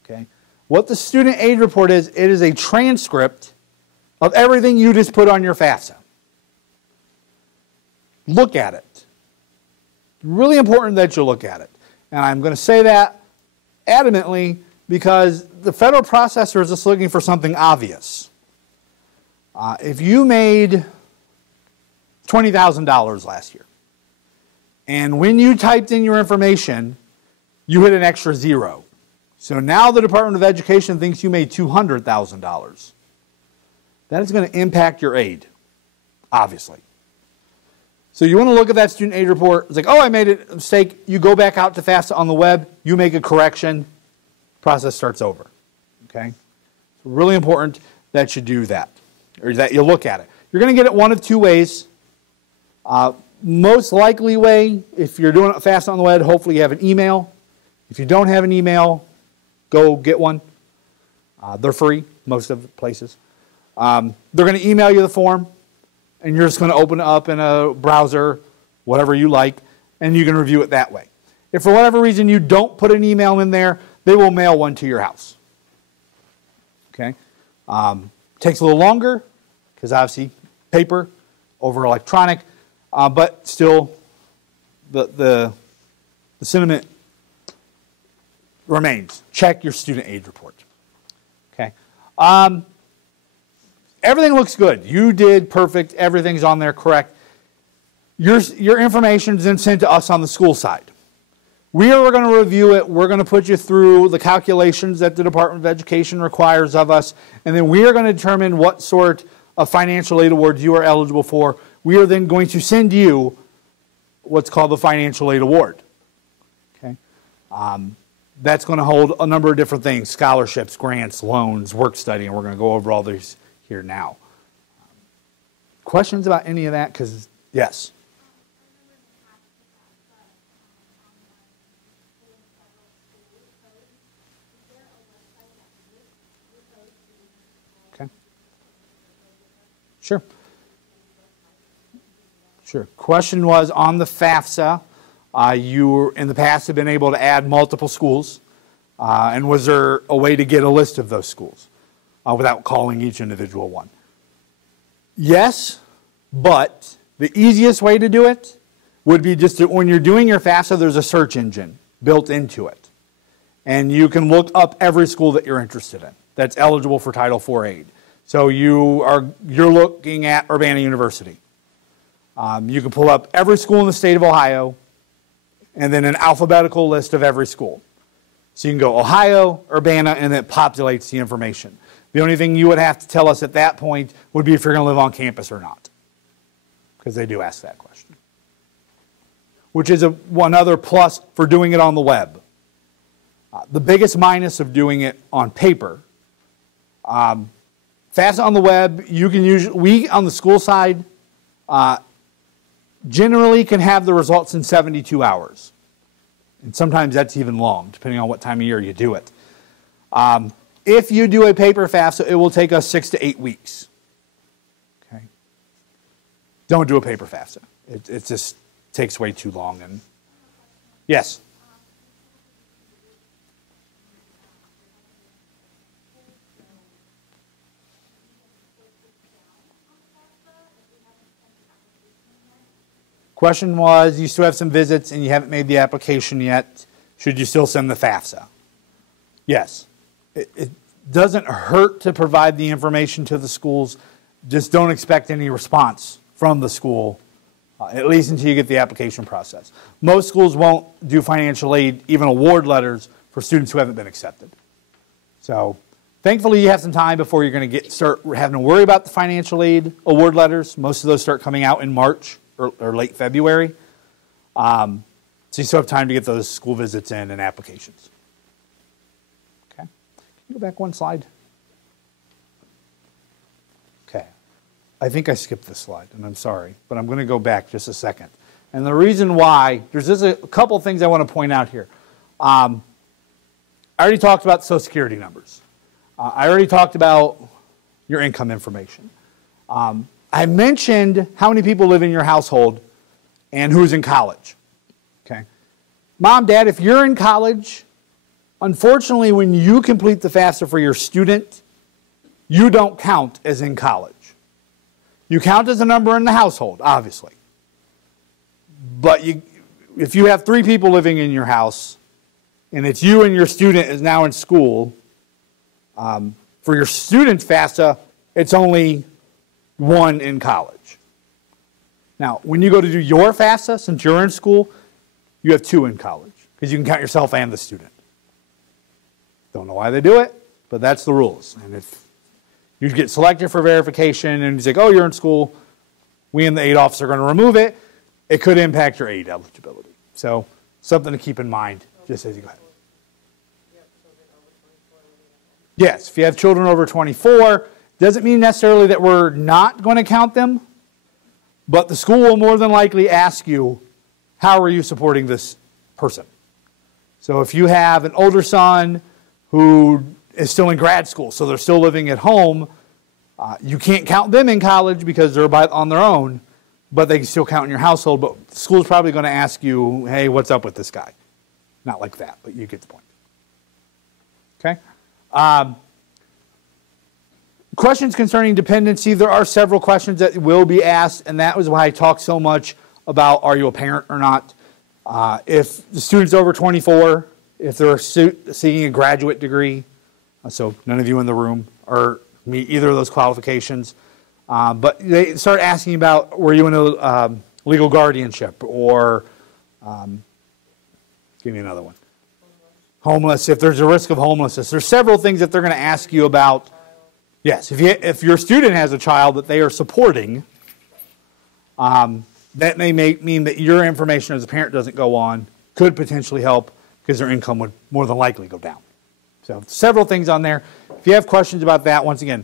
Okay, what the student aid report is, it is a transcript of everything you just put on your FAFSA. Look at it. Really important that you look at it. And I'm going to say that adamantly because the federal processor is just looking for something obvious. If you made $20,000 last year, and when you typed in your information, you hit an extra zero. So now the Department of Education thinks you made $200,000. That is going to impact your aid, obviously. So you want to look at that student aid report. It's like, oh, I made a mistake. You go back out to FAFSA on the web. You make a correction. Process starts over. Okay? It's really important that you do that, or that you look at it. You're going to get it one of two ways. Most likely way, if you're doing it FAFSA on the web, hopefully you have an email. If you don't have an email, go get one. They're free, most of the places. They're going to email you the form, and you're just going to open it up in a browser, whatever you like, and you can review it that way. If for whatever reason you don't put an email in there, they will mail one to your house. Okay? Takes a little longer, because obviously paper over electronic, but still the sentiment remains. Check your student aid report. Okay? Everything looks good. You did perfect. Everything's on there correct. Your information is then sent to us on the school side. We are going to review it. We're going to put you through the calculations that the Department of Education requires of us, and then we are going to determine what sort of financial aid awards you are eligible for. We are then going to send you what's called the financial aid award. Okay? That's going to hold a number of different things: scholarships, grants, loans, work study, and we're going to go over all these here now. Questions about any of that? Because, yes. Okay. Sure. Sure. Question was on the FAFSA. You, in the past, have been able to add multiple schools. And was there a way to get a list of those schools without calling each individual one? Yes, but the easiest way to do it would be just when you're doing your FAFSA, there's a search engine built into it. And you can look up every school that you're interested in that's eligible for Title IV aid. So you're looking at Urbana University. You can pull up every school in the state of Ohio and then an alphabetical list of every school. So you can go Ohio, Urbana, and it populates the information. The only thing you would have to tell us at that point would be if you're going to live on campus or not, because they do ask that question, which is one other plus for doing it on the web. The biggest minus of doing it on paper, FAFSA on the web, you can we on the school side generally can have the results in 72 hours. And sometimes that's even long, depending on what time of year you do it. If you do a paper FAFSA, it will take us 6 to 8 weeks. Okay? Don't do a paper FAFSA. It just takes way too long. And yes? Question was, you still have some visits and you haven't made the application yet. Should you still send the FAFSA? Yes. It doesn't hurt to provide the information to the schools. Just don't expect any response from the school at least until you get the application process. Most schools won't do financial aid, even award letters, for students who haven't been accepted. So thankfully, you have some time before you're going to start having to worry about the financial aid award letters. Most of those start coming out in March or late February. So you still have time to get those school visits in and applications. Okay. Can you go back one slide? Okay. I think I skipped this slide, and I'm sorry, but I'm going to go back just a second. And the reason why, there's just a couple things I want to point out here. I already talked about Social Security numbers. I already talked about your income information. I mentioned how many people live in your household and who's in college. Okay. Mom, Dad, if you're in college, unfortunately, when you complete the FAFSA for your student, you don't count as in college. You count as a number in the household, obviously. But if you have 3 people living in your house, and it's you and your student is now in school, for your student FAFSA, it's only 1 in college. Now, when you go to do your FAFSA, since you're in school, you have 2 in college, because you can count yourself and the student. Don't know why they do it, but that's the rules. And if you get selected for verification and you say, oh, you're in school, we in the aid office are going to remove it, it could impact your aid eligibility. So something to keep in mind just as you go ahead. Yes, if you have children over 24, doesn't mean necessarily that we're not going to count them, but the school will more than likely ask you, how are you supporting this person? So if you have an older son who is still in grad school, so they're still living at home, you can't count them in college because they're on their own, but they can still count in your household. But the school's probably going to ask you, hey, what's up with this guy? Not like that, but you get the point. Okay? Questions concerning dependency. There are several questions that will be asked, and that was why I talked so much about are you a parent or not. If the student's over 24, if they're seeking a graduate degree, so none of you in the room or meet either of those qualifications, but they start asking about were you in a legal guardianship or, give me another one. Homeless, if there's a risk of homelessness. There's several things that they're going to ask you about. Yes, if your student has a child that they are supporting, that may mean that your information as a parent doesn't go on, could potentially help because their income would more than likely go down. So several things on there. If you have questions about that, once again,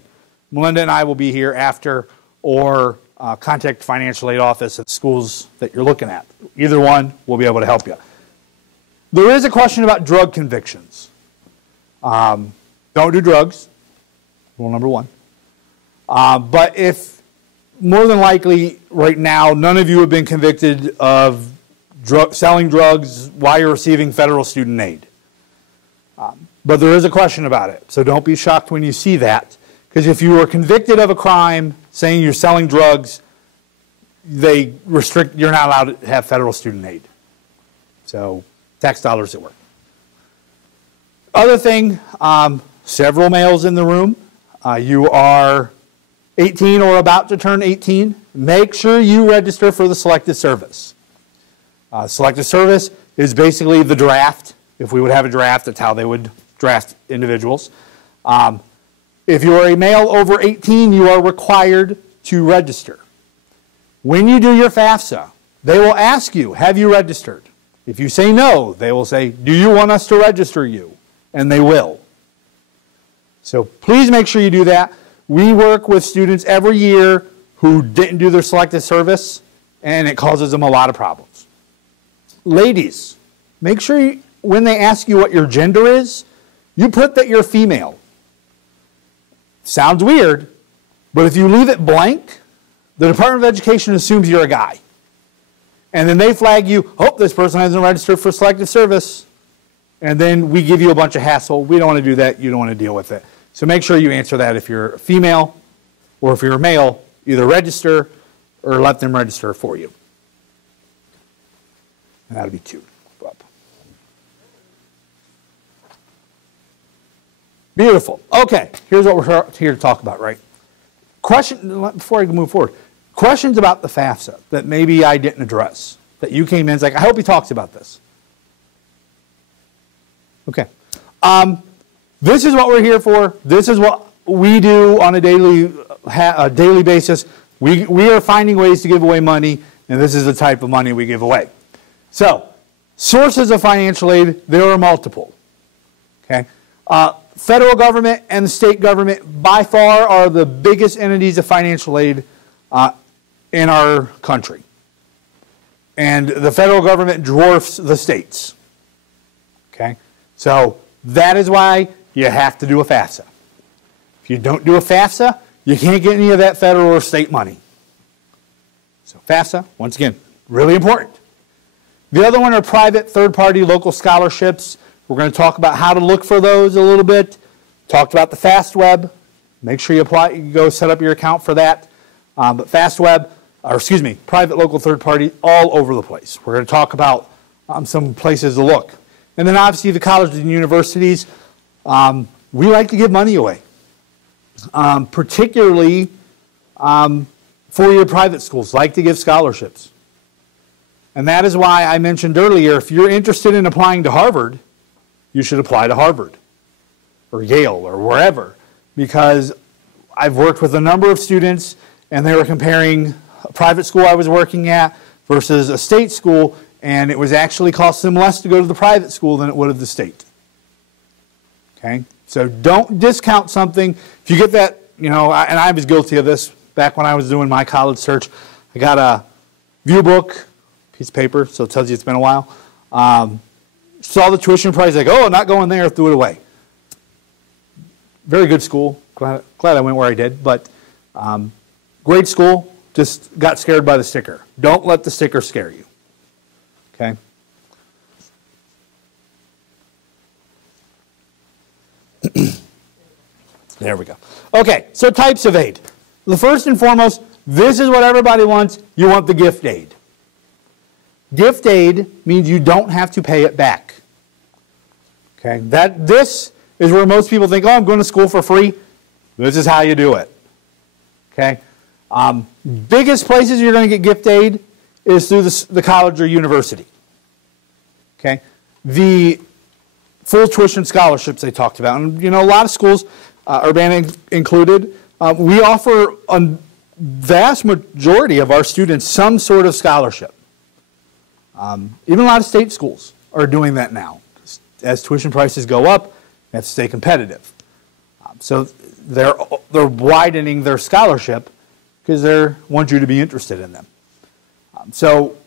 Melinda and I will be here after, or contact the financial aid office at schools that you're looking at. Either one, we'll be able to help you. There is a question about drug convictions. Don't do drugs, rule number 1. But if, more than likely, right now, none of you have been convicted of selling drugs while you're receiving federal student aid. But there is a question about it, so don't be shocked when you see that. Because if you were convicted of a crime saying you're selling drugs, they restrict, you're not allowed to have federal student aid. So tax dollars at work. Other thing, several males in the room. You are 18 or about to turn 18. Make sure you register for the Selective Service. Selective Service is basically the draft. If we would have a draft, that's how they would draft individuals. If you are a male over 18, you are required to register. When you do your FAFSA, they will ask you, have you registered? If you say no, they will say, do you want us to register you? And they will. So please make sure you do that. We work with students every year who didn't do their Selective Service, and it causes them a lot of problems. Ladies, make sure when they ask you what your gender is, you put that you're female. Sounds weird, but if you leave it blank, the Department of Education assumes you're a guy. And then they flag you, oh, this person hasn't registered for Selective Service. And then we give you a bunch of hassle. We don't want to do that. You don't want to deal with it. So make sure you answer that if you're a female or if you're a male, either register or let them register for you. And that'll be 2. Beautiful. Okay, here's what we're here to talk about, right? Question, before I move forward, Questions about the FAFSA that maybe I didn't address, that you came in and like, I hope he talks about this. Okay. This is what we're here for. This is what we do on a daily basis. We are finding ways to give away money, and this is the type of money we give away. So, sources of financial aid, there are multiple. Okay. Federal government and the state government by far are the biggest entities of financial aid in our country. And the federal government dwarfs the states. Okay? So that is why you have to do a FAFSA. If you don't do a FAFSA, you can't get any of that federal or state money. So FAFSA, once again, really important. The other one are private, third-party, local scholarships. We're going to talk about how to look for those a little bit. Talked about the FastWeb. Make sure you apply. You go set up your account for that. But FastWeb, or excuse me, private, local, third-party, all over the place. We're going to talk about some places to look. And then obviously the colleges and universities, we like to give money away, particularly four-year private schools like to give scholarships. And that is why I mentioned earlier, if you're interested in applying to Harvard, you should apply to Harvard or Yale or wherever, because I've worked with a number of students and they were comparing a private school I was working at versus a state school, and it was actually cost them less to go to the private school than it would have the state. Okay? So don't discount something. If you get that, and I was guilty of this back when I was doing my college search. I got a view book, piece of paper, so it tells you it's been a while. Saw the tuition price, like, oh, not going there, threw it away. Very good school. Glad I went where I did, but great school, just got scared by the sticker. Don't let the sticker scare you. Okay? There we go. Okay, so types of aid. The first and foremost, this is what everybody wants. You want the gift aid. Gift aid means you don't have to pay it back. Okay, this is where most people think, oh, I'm going to school for free. This is how you do it. Okay, biggest places you're going to get gift aid is through the college or university. Okay, the full tuition scholarships they talked about, and a lot of schools, Urbana included, we offer a vast majority of our students some sort of scholarship. Even a lot of state schools are doing that now. As tuition prices go up, they have to stay competitive. So they're widening their scholarship because they want you to be interested in them. So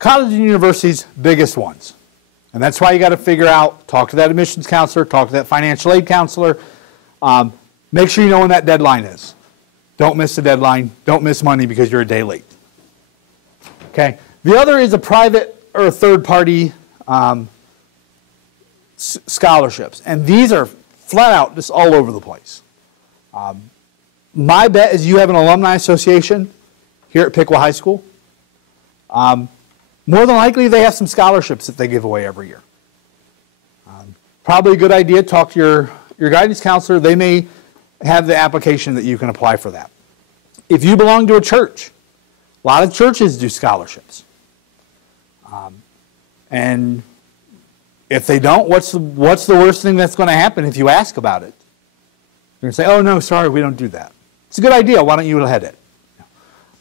college and universities, biggest ones. And that's why you got to figure out, talk to that admissions counselor, talk to that financial aid counselor. Make sure you know when that deadline is. Don't miss the deadline. Don't miss money because you're a day late. Okay. The other is a private or a third-party scholarships. And these are flat out just all over the place. My bet is you have an alumni association here at Piqua High School. More than likely they have some scholarships that they give away every year. Probably a good idea, talk to your guidance counselor. They may have the application that you can apply for that. If you belong to a church, a lot of churches do scholarships. And if they don't, what's the worst thing that's going to happen if you ask about it? You're going to say, oh, no, sorry, we don't do that. It's a good idea. Why don't you head it?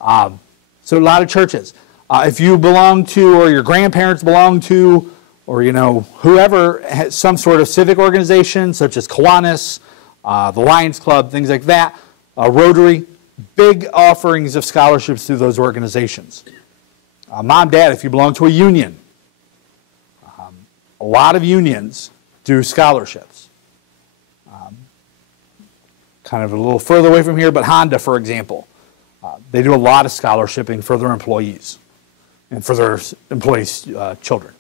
So a lot of churches. If you belong to, or your grandparents belong to, or whoever has some sort of civic organization, such as Kiwanis, the Lions Club, things like that, Rotary, big offerings of scholarships through those organizations. Mom, Dad, if you belong to a union, a lot of unions do scholarships. Kind of a little further away from here, but Honda, for example, they do a lot of scholarshiping for their employees and for their employees' children.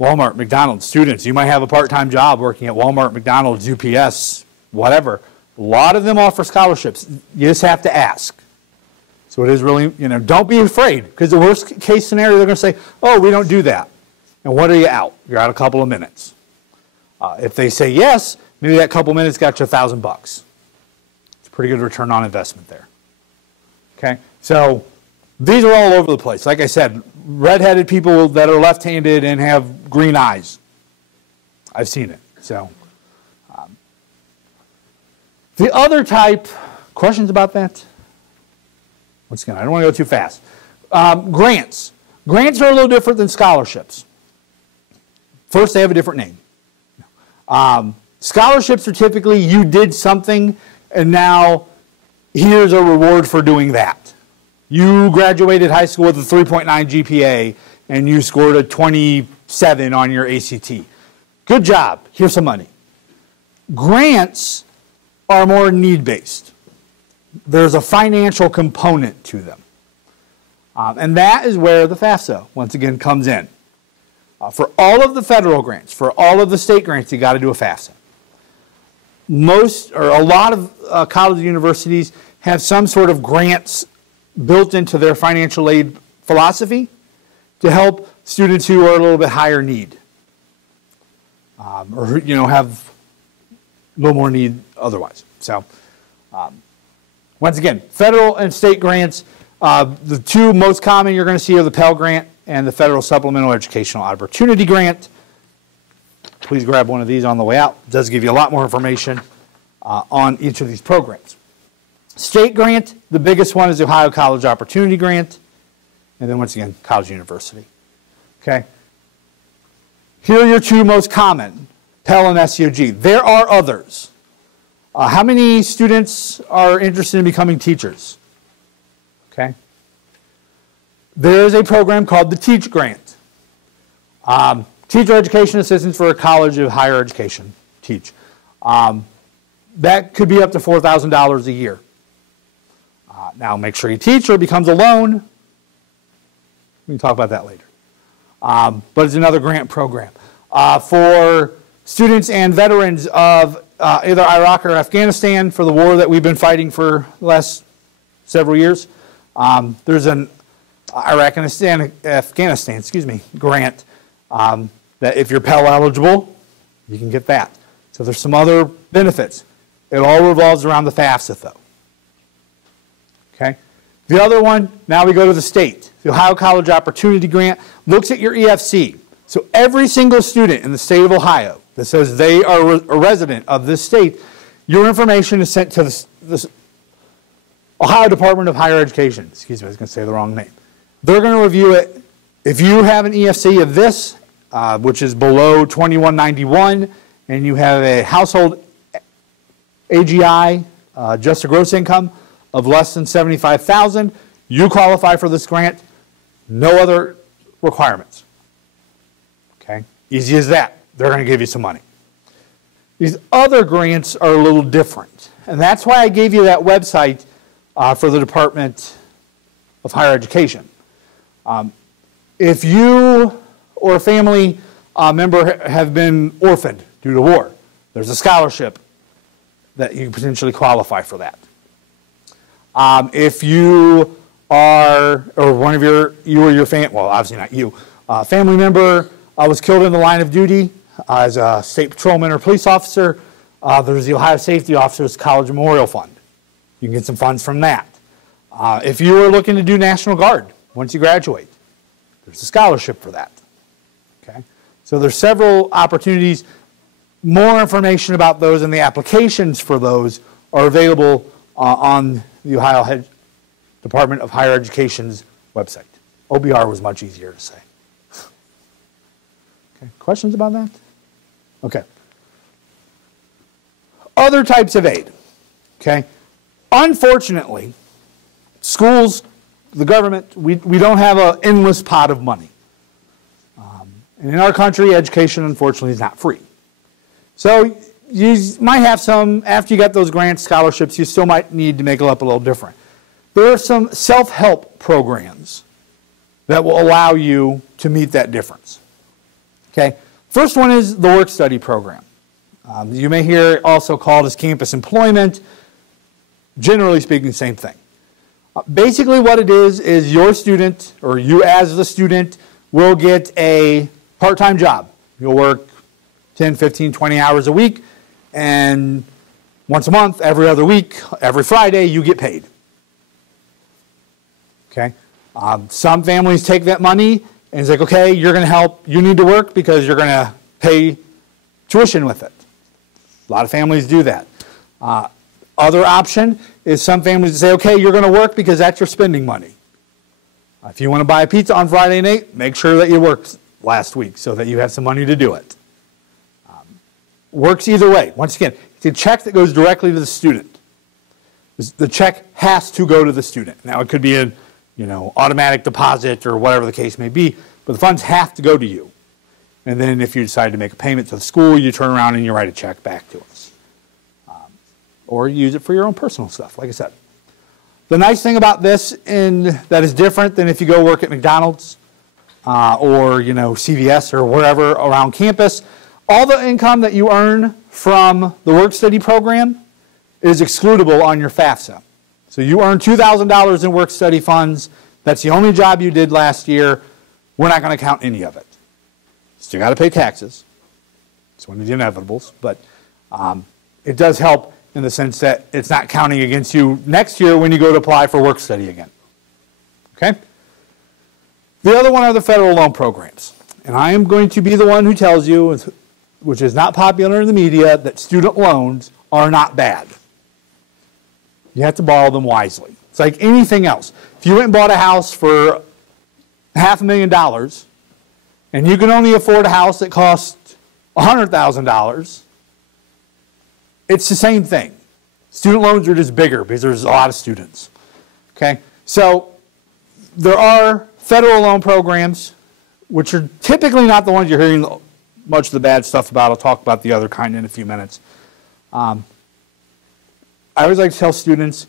Walmart, McDonald's, students, you might have a part-time job working at Walmart, McDonald's, UPS, whatever. A lot of them offer scholarships. You just have to ask. So it is really, don't be afraid, because the worst case scenario, they're going to say, oh, we don't do that. And what are you out? You're out a couple of minutes. If they say yes, maybe that couple minutes got you $1,000. It's a pretty good return on investment there. Okay, so these are all over the place. Like I said, red-headed people that are left-handed and have green eyes. I've seen it. So the other type, questions about that? Once again, I don't want to go too fast. Grants. Grants are a little different than scholarships. First, they have a different name. Scholarships are typically you did something and now here's a reward for doing that. You graduated high school with a 3.9 GPA and you scored a 27 on your ACT. Good job. Here's some money. Grants are more need-based. There's a financial component to them. And that is where the FAFSA, once again, comes in. For all of the federal grants, for all of the state grants, you got to do a FAFSA. Most, or a lot of college universities have some sort of grants built into their financial aid philosophy to help students who are a little bit higher need. Or, have a little more need otherwise. So, once again, federal and state grants, the two most common you're going to see are the Pell Grant and the Federal Supplemental Educational Opportunity Grant. Please grab one of these on the way out. It does give you a lot more information on each of these programs. State grant, the biggest one is the Ohio College Opportunity Grant. And then once again, college university. Okay. Here are your two most common, Pell and SEOG. There are others. How many students are interested in becoming teachers? Okay. There is a program called the TEACH Grant. Teacher Education Assistance for a College of Higher Education, TEACH. That could be up to $4,000 a year. Now make sure you teach or it becomes a loan. We can talk about that later. But it's another grant program. For students and veterans of either Iraq or Afghanistan for the war that we've been fighting for the last several years, there's an Iraq and Afghanistan, grant that if you're Pell eligible, you can get that. So there's some other benefits. It all revolves around the FAFSA, though. Okay. The other one, now we go to the state. The Ohio College Opportunity Grant looks at your EFC. So every single student in the state of Ohio that says they are a resident of this state, your information is sent to the Ohio Department of Higher Education. Excuse me, I was going to say the wrong name. They're going to review it. If you have an EFC of this, which is below 2191, and you have a household AGI, just a gross income, of less than $75,000, you qualify for this grant. No other requirements. Okay, easy as that. They're going to give you some money. These other grants are a little different, and that's why I gave you that website for the Department of Higher Education. If you or a family member have been orphaned due to war, there's a scholarship that you potentially qualify for that. If you are, or one of you or your family, well, obviously not you, family member was killed in the line of duty as a state patrolman or police officer, there's the Ohio Safety Officers College Memorial Fund. You can get some funds from that. If you are looking to do National Guard once you graduate, there's a scholarship for that. Okay, so there's several opportunities. More information about those and the applications for those are available on the Ohio Department of Higher Education's website. OBR was much easier to say. Okay, questions about that? Okay. Other types of aid. Okay. Unfortunately, schools, the government, we don't have an endless pot of money. And in our country, education, unfortunately, is not free. So you might have some, after you got those grants, scholarships, you still might need to make it up a little different. There are some self-help programs that will allow you to meet that difference. Okay, first one is the work-study program. You may hear it also called as campus employment. Generally speaking, same thing. Basically what it is your student, or you as the student, will get a part-time job. You'll work 10, 15, 20 hours a week, and once a month, every other week, every Friday, you get paid. Okay? Some families take that money and it's like, okay, you're going to help, you need to work because you're going to pay tuition with it. A lot of families do that. Other option is some families say, okay, you're going to work because that's your spending money. If you want to buy a pizza on Friday night, make sure that you worked last week so that you have some money to do it. Works either way. Once again, it's a check that goes directly to the student. The check has to go to the student. Now, it could be a automatic deposit or whatever the case may be, but the funds have to go to you. And then if you decide to make a payment to the school, you turn around and you write a check back to us. Or you use it for your own personal stuff, like I said. The nice thing about this, and that is different than if you go work at McDonald's or CVS or wherever around campus, all the income that you earn from the work-study program is excludable on your FAFSA. So you earn $2,000 in work-study funds. That's the only job you did last year. We're not going to count any of it. Still got to pay taxes. It's one of the inevitables, but it does help in the sense that it's not counting against you next year when you go to apply for work study again. Okay? The other one are the federal loan programs. And I am going to be the one who tells you, which is not popular in the media, that student loans are not bad. You have to borrow them wisely. It's like anything else. If you went and bought a house for $500,000 and you can only afford a house that costs $100,000, it's the same thing. Student loans are just bigger because there's a lot of students. Okay? So there are federal loan programs, which are typically not the ones you're hearing much of the bad stuff about. I'll talk about the other kind in a few minutes. I always like to tell students,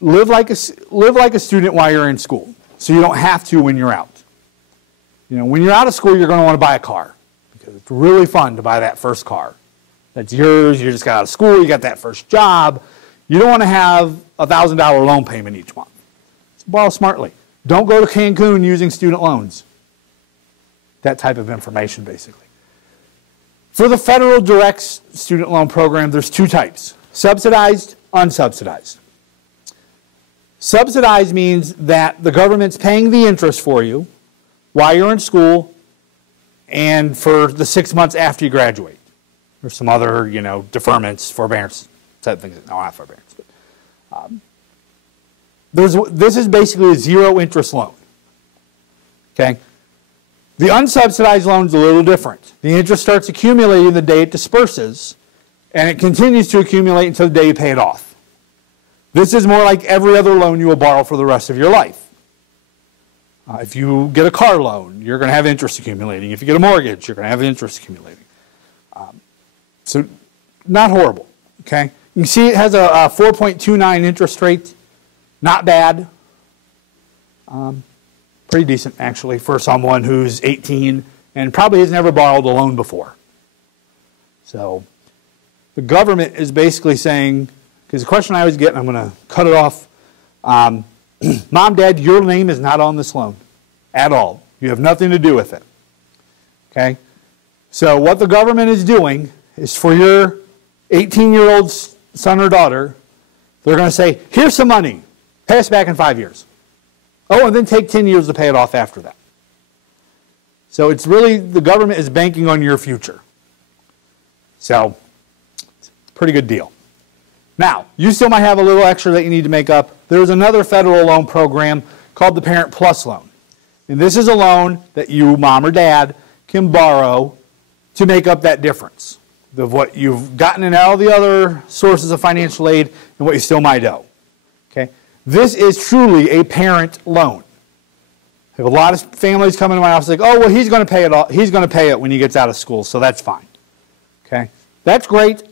live like a student while you're in school, so you don't have to when you're out. When you're out of school, you're going to want to buy a car because it's really fun to buy that first car. That's yours. You just got out of school. You got that first job. You don't want to have a $1,000 loan payment each month. So borrow smartly. Don't go to Cancun using student loans. That type of information, basically. For the federal direct student loan program, there's two types: subsidized, unsubsidized. Subsidized means that the government's paying the interest for you while you're in school and for the 6 months after you graduate. There's some other, deferments, forbearance type things. No, not forbearance. But this is basically a zero interest loan. Okay? The unsubsidized loan is a little different. The interest starts accumulating the day it disperses, and it continues to accumulate until the day you pay it off. This is more like every other loan you will borrow for the rest of your life. If you get a car loan, you're going to have interest accumulating. If you get a mortgage, you're going to have interest accumulating. So not horrible, okay? You can see it has a 4.29 interest rate. Not bad. Pretty decent, actually, for someone who's 18 and probably has never borrowed a loan before. So the government is basically saying, because the question I always get, and I'm going to cut it off, Mom, Dad, your name is not on this loan at all. You have nothing to do with it. Okay? So what the government is doing is for your 18-year-old son or daughter, they're going to say, here's some money. Pay us back in 5 years. Oh, and then take 10 years to pay it off after that. So it's really, the government is banking on your future. So it's a pretty good deal. Now, you still might have a little extra that you need to make up. There's another federal loan program called the Parent Plus loan. And this is a loan that you, mom or dad, can borrow to make up that difference of what you've gotten in all the other sources of financial aid and what you still might owe. Okay? This is truly a parent loan. I have a lot of families come into my office like, oh, well, he's going to pay it all. He's going to pay it when he gets out of school, so that's fine. Okay? That's great.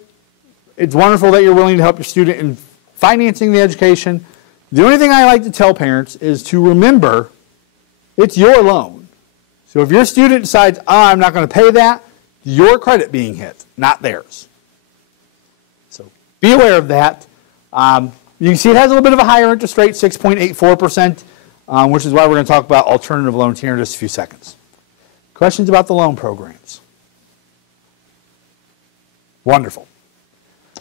It's wonderful that you're willing to help your student in financing the education. The only thing I like to tell parents is to remember it's your loan. So if your student decides, I'm not going to pay that, your credit being hit, not theirs. So be aware of that. You can see it has a little bit of a higher interest rate, 6.84%, which is why we're going to talk about alternative loans here in just a few seconds. Questions about the loan programs? Wonderful.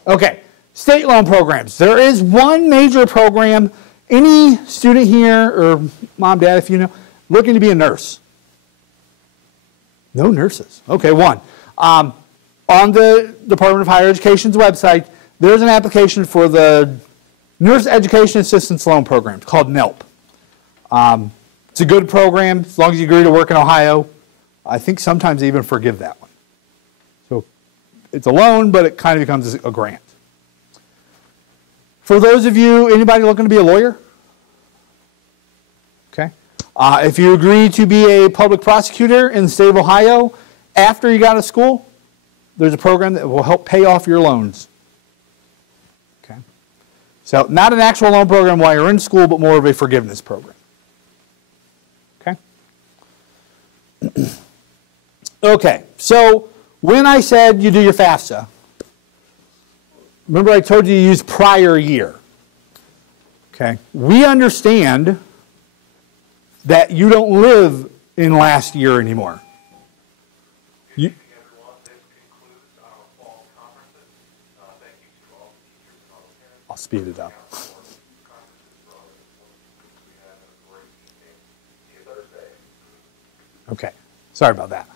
Okay, state loan programs. There is one major program, Any student here, or mom, dad, if you know, looking to be a nurse? No nurses. Okay, one. On the Department of Higher Education's website, there's an application for the Nurse Education Assistance Loan Program. It's called NELP. It's a good program as long as you agree to work in Ohio. I think sometimes they even forgive that one. So it's a loan, but it kind of becomes a grant. For those of you, anybody looking to be a lawyer? Okay. If you agree to be a public prosecutor in the state of Ohio after you got out of school, there's a program that will help pay off your loans. Okay. So not an actual loan program while you're in school, but more of a forgiveness program. Okay. Okay. So when I said you do your FAFSA, remember I told you to use prior year. Okay. We understand that you don't live in last year anymore. I'll speed it up. Okay. Sorry about that.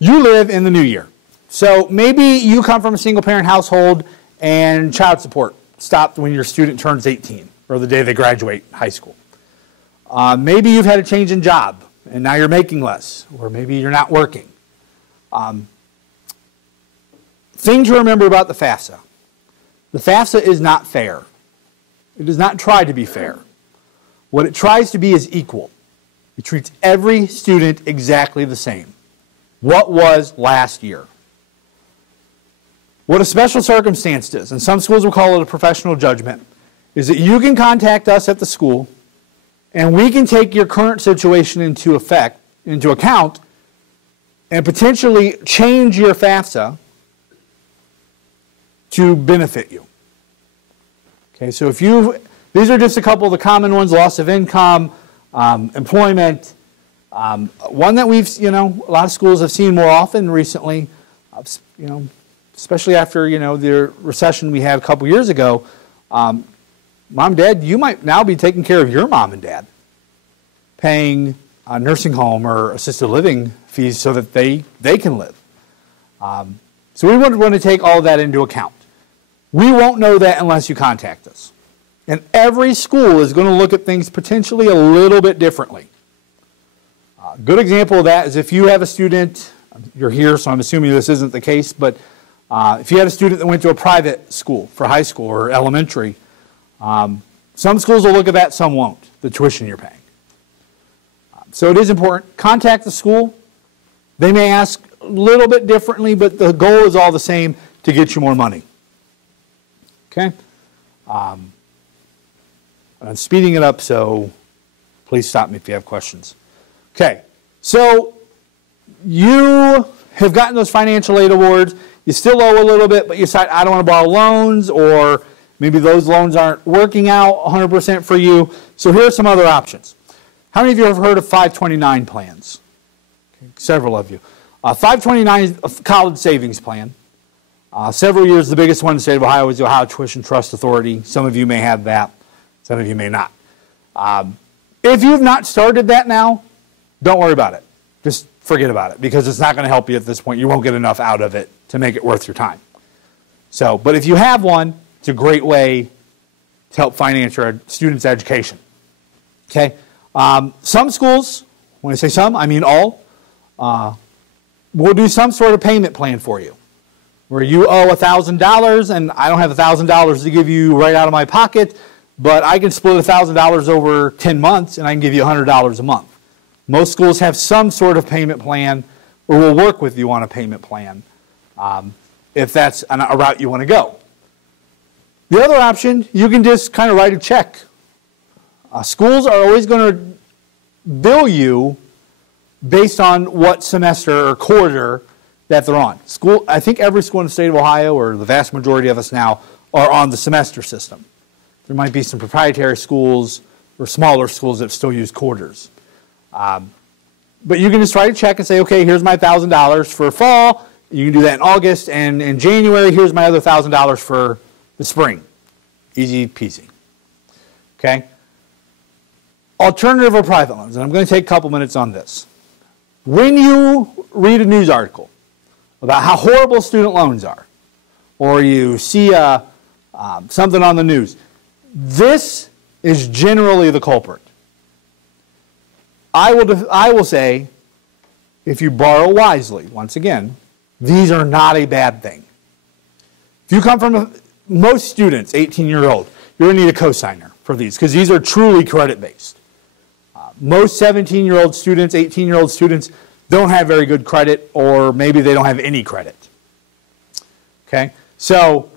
You live in the new year. So maybe you come from a single-parent household and child support stopped when your student turns 18 or the day they graduate high school. Maybe you've had a change in job and now you're making less, or maybe you're not working. Thing to remember about the FAFSA. The FAFSA is not fair. It does not try to be fair. What it tries to be is equal. It treats every student exactly the same. What was last year? What a special circumstance does, and some schools will call it a professional judgment, is that you can contact us at the school and we can take your current situation into account and potentially change your FAFSA to benefit you. Okay, so these are just a couple of the common ones: loss of income, employment. One that a lot of schools have seen more often recently, especially after, the recession we had a couple years ago. Mom and dad, you might now be taking care of your mom and dad, paying nursing home or assisted living fees so that they can live. So we would want to take all of that into account. We won't know that unless you contact us. And every school is going to look at things potentially a little bit differently. A good example of that is if you have a student, you're here, so I'm assuming this isn't the case, but if you had a student that went to a private school for high school or elementary, some schools will look at that, some won't, the tuition you're paying. So it is important. Contact the school. They may ask a little bit differently, but the goal is all the same, to get you more money. Okay? I'm speeding it up, so please stop me if you have questions. Okay, so you have gotten those financial aid awards. You still owe a little bit, but you decide, I don't want to borrow loans, or maybe those loans aren't working out 100% for you. So here are some other options. How many of you have heard of 529 plans? Okay, several of you. 529 is a college savings plan. Several years, the biggest one in the state of Ohio is the Ohio Tuition Trust Authority. Some of you may have that. Some of you may not. If you've not started that now, don't worry about it. Just forget about it, because it's not going to help you at this point. You won't get enough out of it to make it worth your time. So, but if you have one, it's a great way to help finance your students' education. Okay? Some schools, when I say some, I mean all, will do some sort of payment plan for you, where you owe $1,000 and I don't have $1,000 to give you right out of my pocket, but I can split $1,000 over 10 months and I can give you $100 a month. Most schools have some sort of payment plan, or will work with you on a payment plan if that's a route you want to go. The other option, you can just kind of write a check. Schools are always going to bill you based on what semester or quarter that they're on. I think every school in the state of Ohio, or the vast majority of us now, are on the semester system. There might be some proprietary schools or smaller schools that still use quarters. But you can just write a check and say, okay, here's my $1,000 for fall. You can do that in August, and in January, here's my other $1,000 for the spring. Easy peasy. Okay? Alternative or private loans, and I'm going to take a couple minutes on this. When you read a news article about how horrible student loans are, or you see something on the news, this is generally the culprit. I will say, if you borrow wisely, once again, these are not a bad thing. If you come from most students, 18-year-old, you're going to need a cosigner for these because these are truly credit-based. Most 17-year-old students, 18-year-old students don't have very good credit, or maybe they don't have any credit. Okay? So,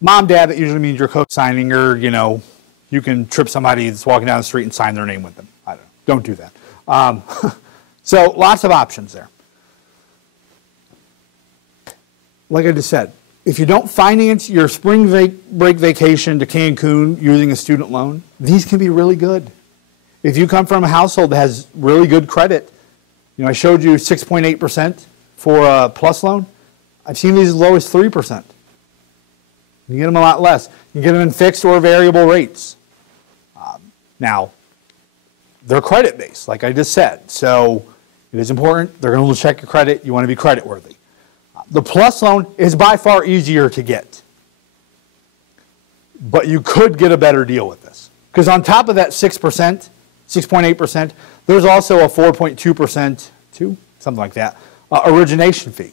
mom, dad, that usually means you're co-signing, or, you can trip somebody that's walking down the street and sign their name with them. I don't do that. So, lots of options there. Like I just said, if you don't finance your spring break vacation to Cancun using a student loan, these can be really good. If you come from a household that has really good credit, I showed you 6.8% for a plus loan. I've seen these as low as 3%. You get them a lot less. You get them in fixed or variable rates. Now, they're credit-based, like I just said. So it is important. They're going to check your credit. You want to be credit-worthy. The plus loan is by far easier to get. But you could get a better deal with this. Because on top of that 6%, 6.8%, there's also a 4.2%, something like that, origination fee.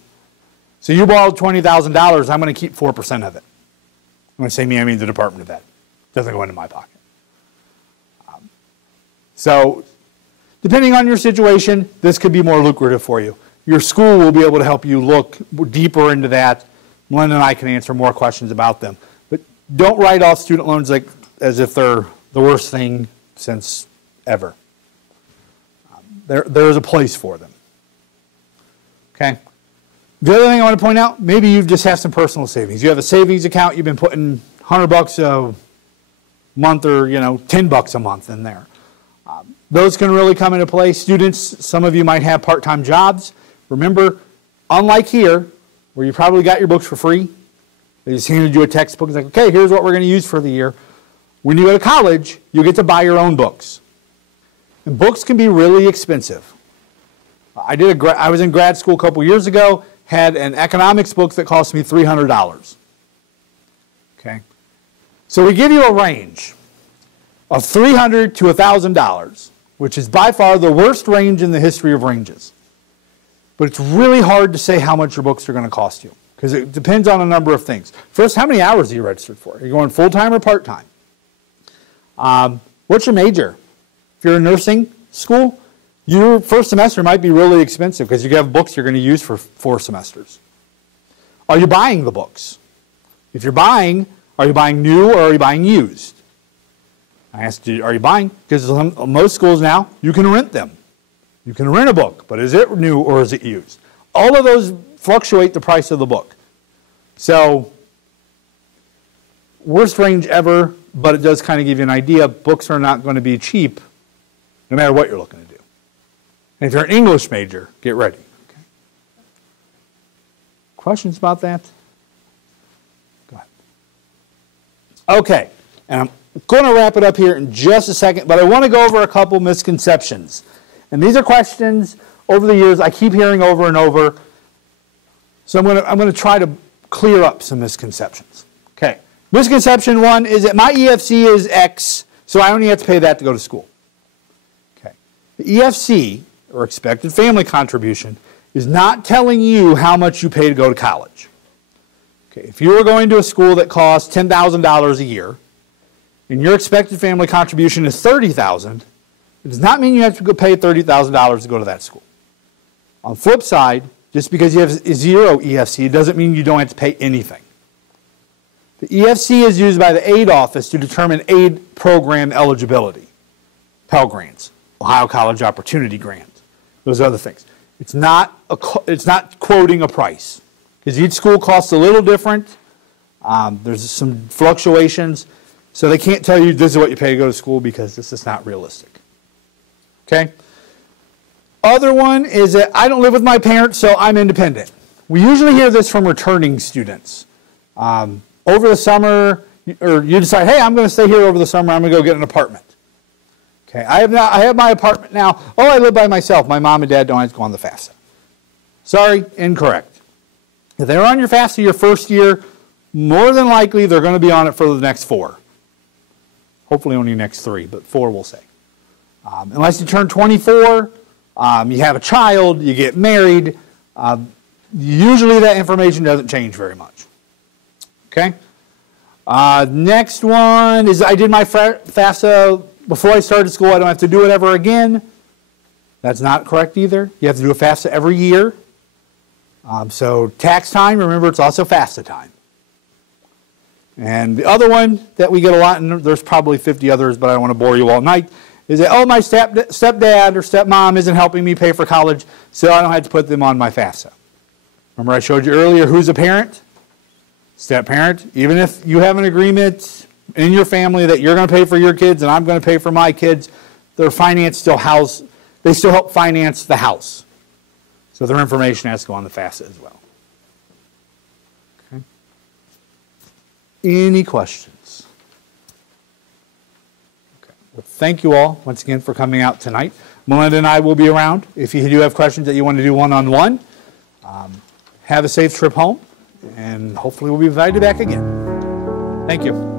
So you borrowed $20,000, I'm going to keep 4% of it. When I say me, I mean the Department of Ed. It doesn't go into my pocket. So depending on your situation, this could be more lucrative for you. Your school will be able to help you look deeper into that. Melinda and I can answer more questions about them. But don't write off student loans as if they're the worst thing since ever. There is a place for them. Okay? The other thing I want to point out, maybe you just have some personal savings. You have a savings account, you've been putting $100 a month or $10 a month in there. Those can really come into play. Students, some of you might have part-time jobs. Remember, unlike here, where you probably got your books for free, they just handed you a textbook. It's like, okay, here's what we're going to use for the year. When you go to college, you get to buy your own books. And books can be really expensive. I was in grad school a couple years ago, had an economics book that cost me $300. Okay? So we give you a range of $300 to $1,000, which is by far the worst range in the history of ranges. But it's really hard to say how much your books are going to cost you, because it depends on a number of things. First, how many hours are you registered for? Are you going full-time or part-time? What's your major? If you're in nursing school, your first semester might be really expensive because you have books you're going to use for 4 semesters. Are you buying the books? If you're buying, are you buying new or are you buying used? I asked you, are you buying? Because most schools now, you can rent them. You can rent a book, but is it new or is it used? All of those fluctuate the price of the book. So, worst range ever, but it does kind of give you an idea. Books are not going to be cheap no matter what you're looking to do. And if you're an English major, get ready. Okay. Questions about that? Go ahead. Okay, and I'm going to wrap it up here in just a second, but I want to go over a couple misconceptions. And these are questions over the years I keep hearing over and over. So I'm going to try to clear up some misconceptions. Okay. Misconception 1 is that my EFC is X, so I only have to pay that to go to school. Okay. The EFC, or expected family contribution, is not telling you how much you pay to go to college. Okay. If you were going to a school that costs $10,000 a year, and your expected family contribution is $30,000, it does not mean you have to go pay $30,000 to go to that school. On the flip side, just because you have zero EFC, it doesn't mean you don't have to pay anything. The EFC is used by the aid office to determine aid program eligibility. Pell Grants, Ohio College Opportunity Grant, those other things. It's not quoting a price, because each school costs a little different. There's some fluctuations, so they can't tell you this is what you pay to go to school because this is not realistic. Okay? Other one is that I don't live with my parents, so I'm independent. We usually hear this from returning students. Over the summer, or you decide, hey, I'm going to stay here over the summer, I'm going to go get an apartment. Okay, I have my apartment now. Oh, I live by myself. My mom and dad don't have to go on the FAFSA. Sorry, incorrect. If they're on your FAFSA your first year, more than likely they're going to be on it for the next 4. Hopefully only next 3, but 4 we'll say. Unless you turn 24, you have a child, you get married, usually that information doesn't change very much. Okay? Next one is I did my FAFSA before I started school. I don't have to do it ever again. That's not correct either. You have to do a FAFSA every year. So tax time, remember it's also FAFSA time. And the other one that we get a lot, and there's probably 50 others, but I don't want to bore you all night, is that, oh, my stepdad or stepmom isn't helping me pay for college, so I don't have to put them on my FAFSA. Remember I showed you earlier who's a parent? Step-parent. Even if you have an agreement in your family that you're going to pay for your kids and I'm going to pay for my kids, their finance they still help finance the house. So their information has to go on the FAFSA as well. Okay. Any questions? Okay. Well, thank you all once again for coming out tonight. Melinda and I will be around if you do have questions that you want to do one-on-one. Have a safe trip home, and hopefully we'll be invited back again. Thank you.